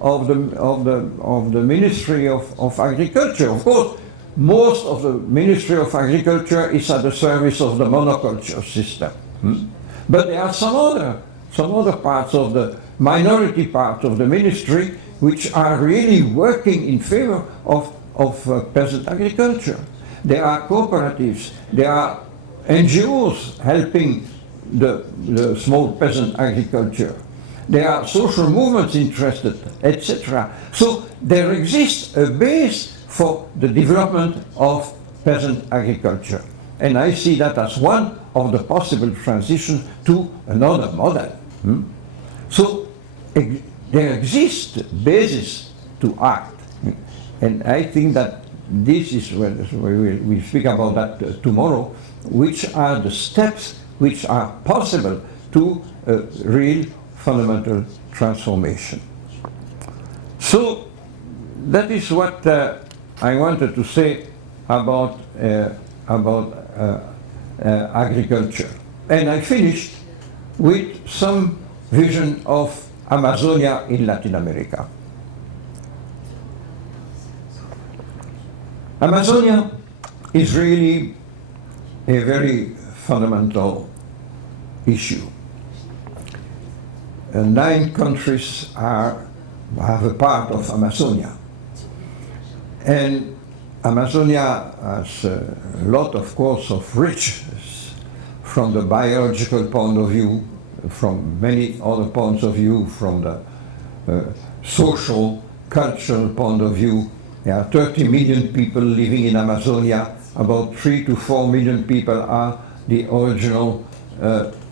of the Ministry of Agriculture. Of course, most of the Ministry of Agriculture is at the service of the monoculture system. But there are some other parts of the minority part of the ministry which are really working in favor of peasant agriculture. There are cooperatives, there are NGOs helping the small peasant agriculture. There are social movements interested, etc. So there exists a base for the development of peasant agriculture. And I see that as one of the possible transitions to another model. So there exists basis to act. And I think that this is when we speak about that tomorrow, which are the steps which are possible to a real fundamental transformation. So that is what I wanted to say about agriculture. And I finished with some vision of Amazonia in Latin America. Amazonia is really a very fundamental issue. 9 countries have a part of Amazonia. And Amazonia has a lot, of course, of richness from the biological point of view, from many other points of view, from the social, cultural point of view. There are 30 million people living in Amazonia. About 3 to 4 million people are the original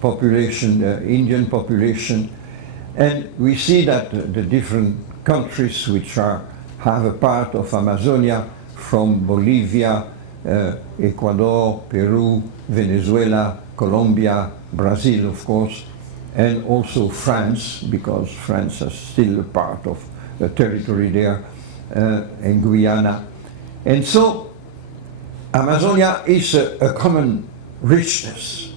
population, Indian population. And we see that the different countries which have a part of Amazonia, from Bolivia, Ecuador, Peru, Venezuela, Colombia, Brazil, of course, and also France, because France is still a part of the territory there, and Guyana. And so Amazonia is a common richness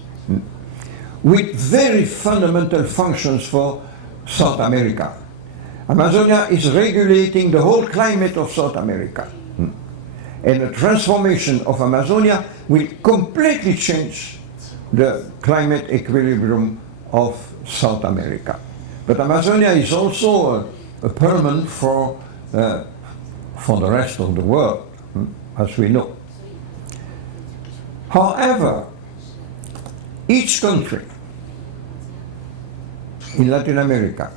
with very fundamental functions for South America. Amazonia is regulating the whole climate of South America. And the transformation of Amazonia will completely change the climate equilibrium of South America. But Amazonia is also a permanent for the rest of the world, as we know. However, each country in Latin America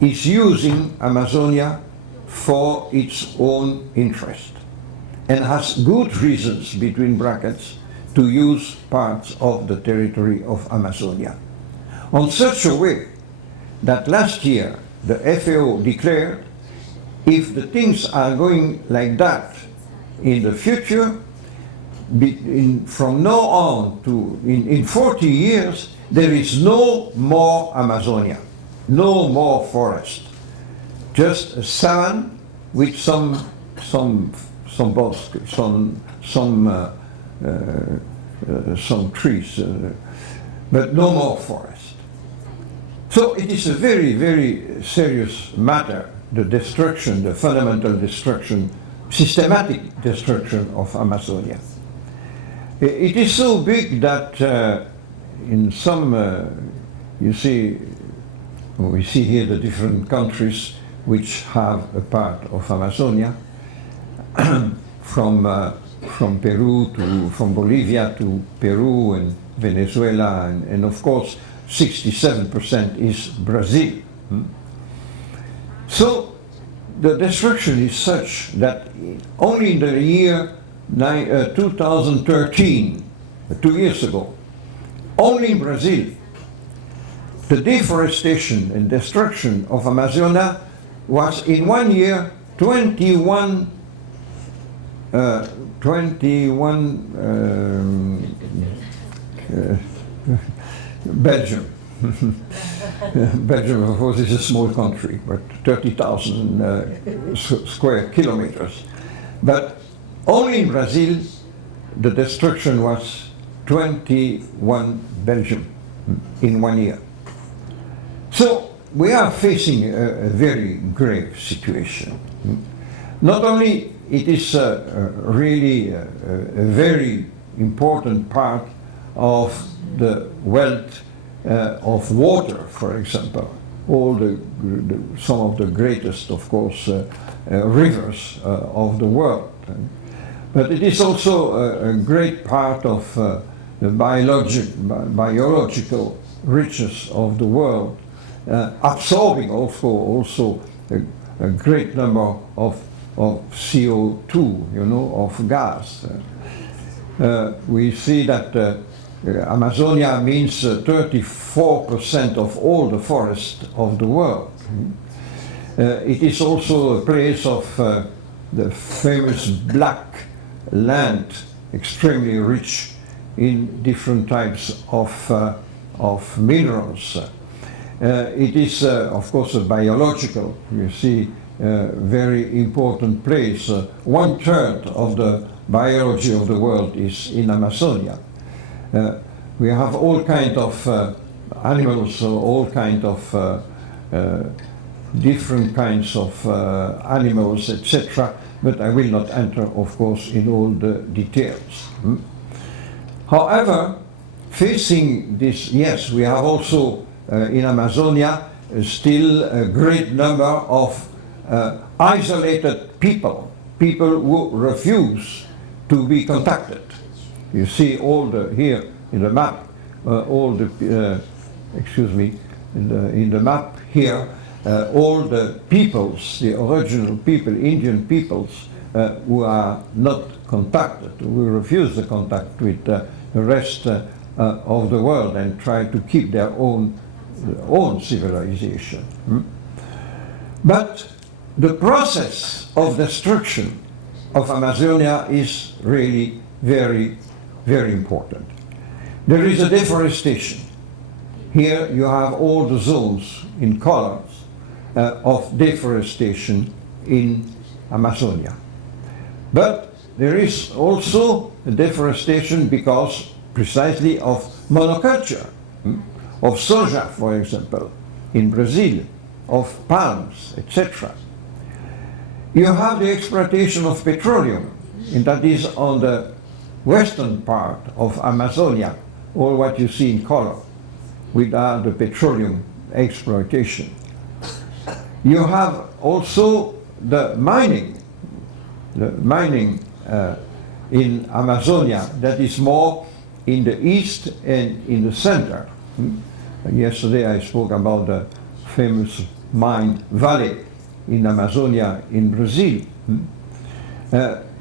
is using Amazonia for its own interest and has good reasons, between brackets, to use parts of the territory of Amazonia. On such a way that last year the FAO declared, if the things are going like that in the future, from now on to in 40 years, there is no more Amazonia, no more forest, just a savanna with some bosque, some trees, but no more forest. So it is a very, very serious matter, the destruction, the fundamental destruction, systematic destruction of Amazonia. It is so big that in some, you see, we see here the different countries which have a part of Amazonia, from Peru from Bolivia to Peru and Venezuela, and of course 67% is Brazil. So the destruction is such that only in the year 2013, 2 years ago, only in Brazil, the deforestation and destruction of Amazonia was in 1 year 21 Belgium. Belgium, of course, is a small country, but 30,000 square kilometers. But only in Brazil, the destruction was 21 Belgium in 1 year. So we are facing a very grave situation. Not only it is really a very important part of the wealth of water, for example, some of the greatest, of course, rivers of the world. But it is also a great part of the biological richness of the world, absorbing also a great number of CO2, of gas. we see that Amazonia means 34% of all the forest of the world. It is also a place of the famous black land, extremely rich in different types of minerals. It is, of course, a biological, you see, very important place. 1/3 of the biology of the world is in Amazonia. We have all kinds of animals, all kinds of different kinds of animals, etc. But I will not enter, of course, in all the details. However, facing this, yes, we have also in Amazonia still a great number of isolated people who refuse to be contacted. You see all the, here in the map, all the, excuse me, in the map here, all the peoples, the original people, Indian peoples, who are not contacted, who refuse the contact with the rest of the world and try to keep their own civilization. But the process of destruction of Amazonia is really very, very important. There is a deforestation. Here you have all the zones in colors of deforestation in Amazonia. But there is also a deforestation because precisely of monoculture, of soja, for example, in Brazil, of palms, etc. You have the exploitation of petroleum, and that is on the western part of Amazonia, or what you see in color, without the petroleum exploitation. You have also the mining in Amazonia that is more in the east and in the center. Yesterday I spoke about the famous mine valley in Amazonia in Brazil.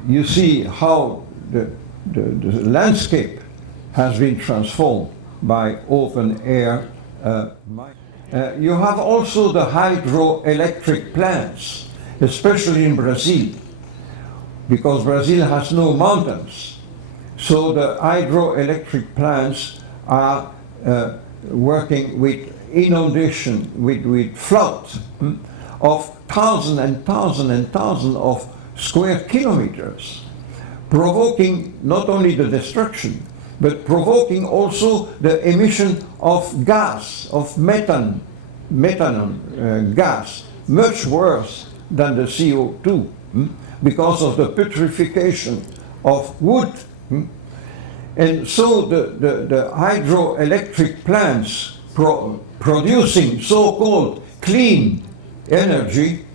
You see how the landscape has been transformed by open air mining. You have also the hydroelectric plants, especially in Brazil, because Brazil has no mountains. So the hydroelectric plants are working with inundation, with flood of thousands and thousands and thousands of square kilometers, provoking not only the destruction, but provoking also the emission of gas, of methane gas, much worse than the CO2, because of the putrefaction of wood. And so the hydroelectric plants producing so-called clean energy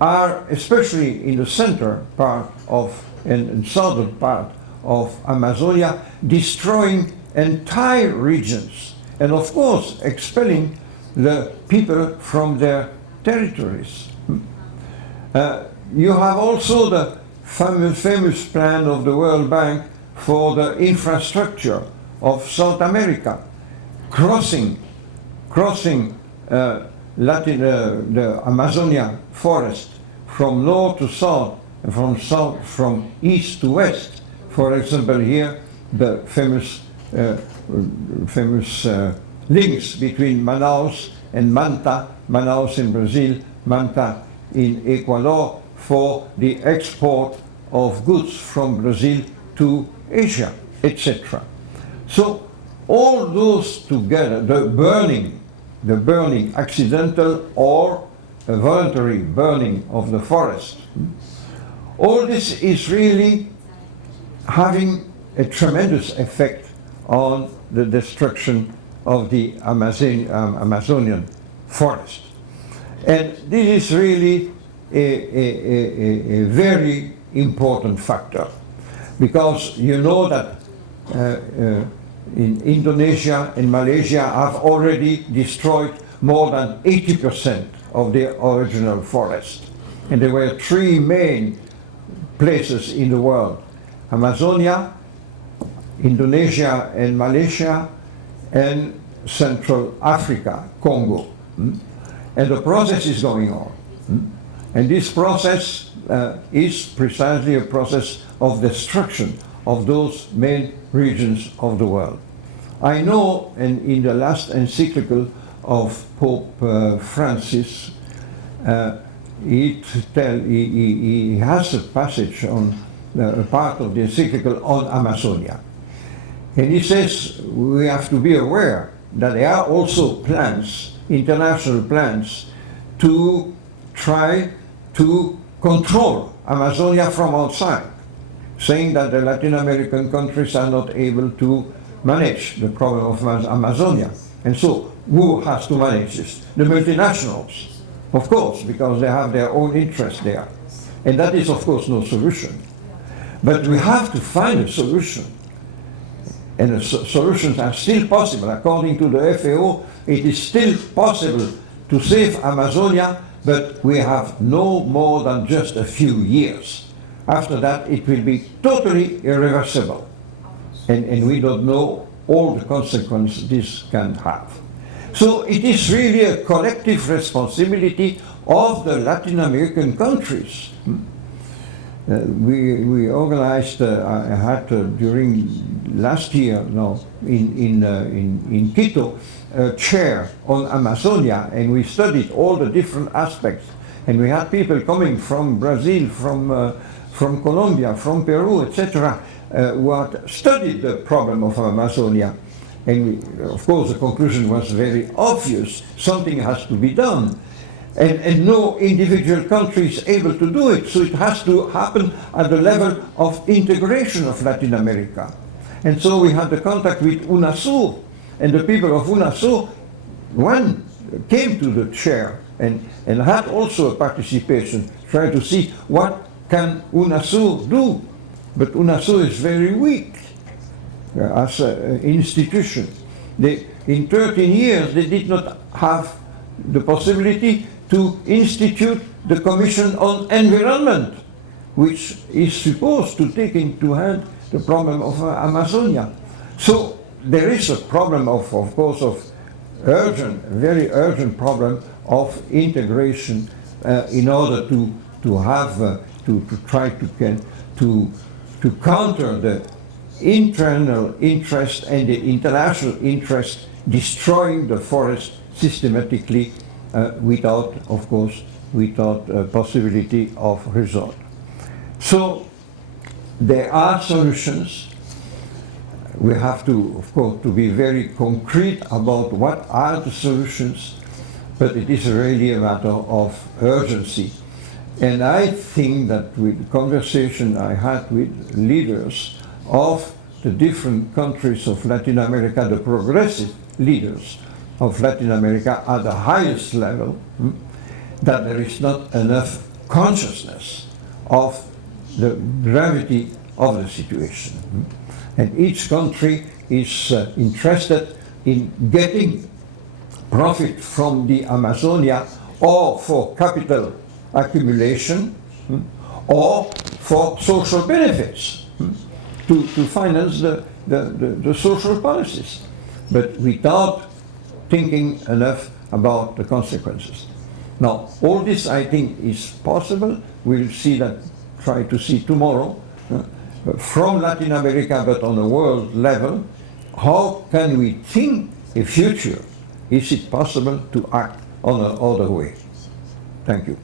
are, especially in the center part of and southern part of Amazonia, destroying entire regions and of course expelling the people from their territories. You have also the famous plan of the World Bank for the infrastructure of South America, crossing the Amazonia forest from north to south, and from east to west. For example, here the famous links between Manaus and Manta, Manaus in Brazil, Manta in Ecuador, for the export of goods from Brazil to Asia, etc. So all those together, the burning, accidental or a voluntary burning of the forest, all this is really having a tremendous effect on the destruction of the Amazonian forest. And this is really a very important factor, because you know that in Indonesia and Malaysia have already destroyed more than 80% of their original forest. And there were three main places in the world: Amazonia, Indonesia and Malaysia, and Central Africa, Congo. And the process is going on. And this process is precisely a process of destruction of those main regions of the world. I know, and in the last encyclical of Pope Francis, he has a passage on a part of the encyclical on Amazonia. And he says we have to be aware that there are also plans, international plans, to try to control Amazonia from outside, saying that the Latin American countries are not able to manage the problem of Amazonia. And so, who has to manage this? The multinationals, of course, because they have their own interest there. And that is, of course, no solution. But we have to find a solution. And the solutions are still possible. According to the FAO, it is still possible to save Amazonia, but we have no more than just a few years. After that, it will be totally irreversible. And we don't know all the consequences this can have. So it is really a collective responsibility of the Latin American countries. We organized, I had during last year, in Quito, a chair on Amazonia, and we studied all the different aspects. And we had people coming from Brazil, from Colombia, from Peru, etc., who had studied the problem of Amazonia. And of course, the conclusion was very obvious. Something has to be done. And no individual country is able to do it. So it has to happen at the level of integration of Latin America. And so we had the contact with UNASUR. And the people of UNASUR, one came to the chair and had also a participation, trying to see what can UNASUR do. But UNASUR is very weak as an institution. In 13 years, they did not have the possibility to institute the Commission on Environment, which is supposed to take into hand the problem of Amazonia. So there is a problem of course, of urgent, very urgent problem of integration in order to have to try to counter the internal interest and the international interest destroying the forest systematically without, of course, without possibility of result. So there are solutions. We have to, of course, to be very concrete about what are the solutions, but it is really a matter of urgency. And I think that with the conversation I had with leaders of the different countries of Latin America, the progressive leaders of Latin America at the highest level, that there is not enough consciousness of the gravity of the situation. And each country is interested in getting profit from the Amazonia, or for capital accumulation, or for social benefits, to finance the social policies, but without thinking enough about the consequences. Now, all this I think is possible. We'll see that, try to see tomorrow, from Latin America, but on a world level, how can we think a future? Is it possible to act on another way? Thank you.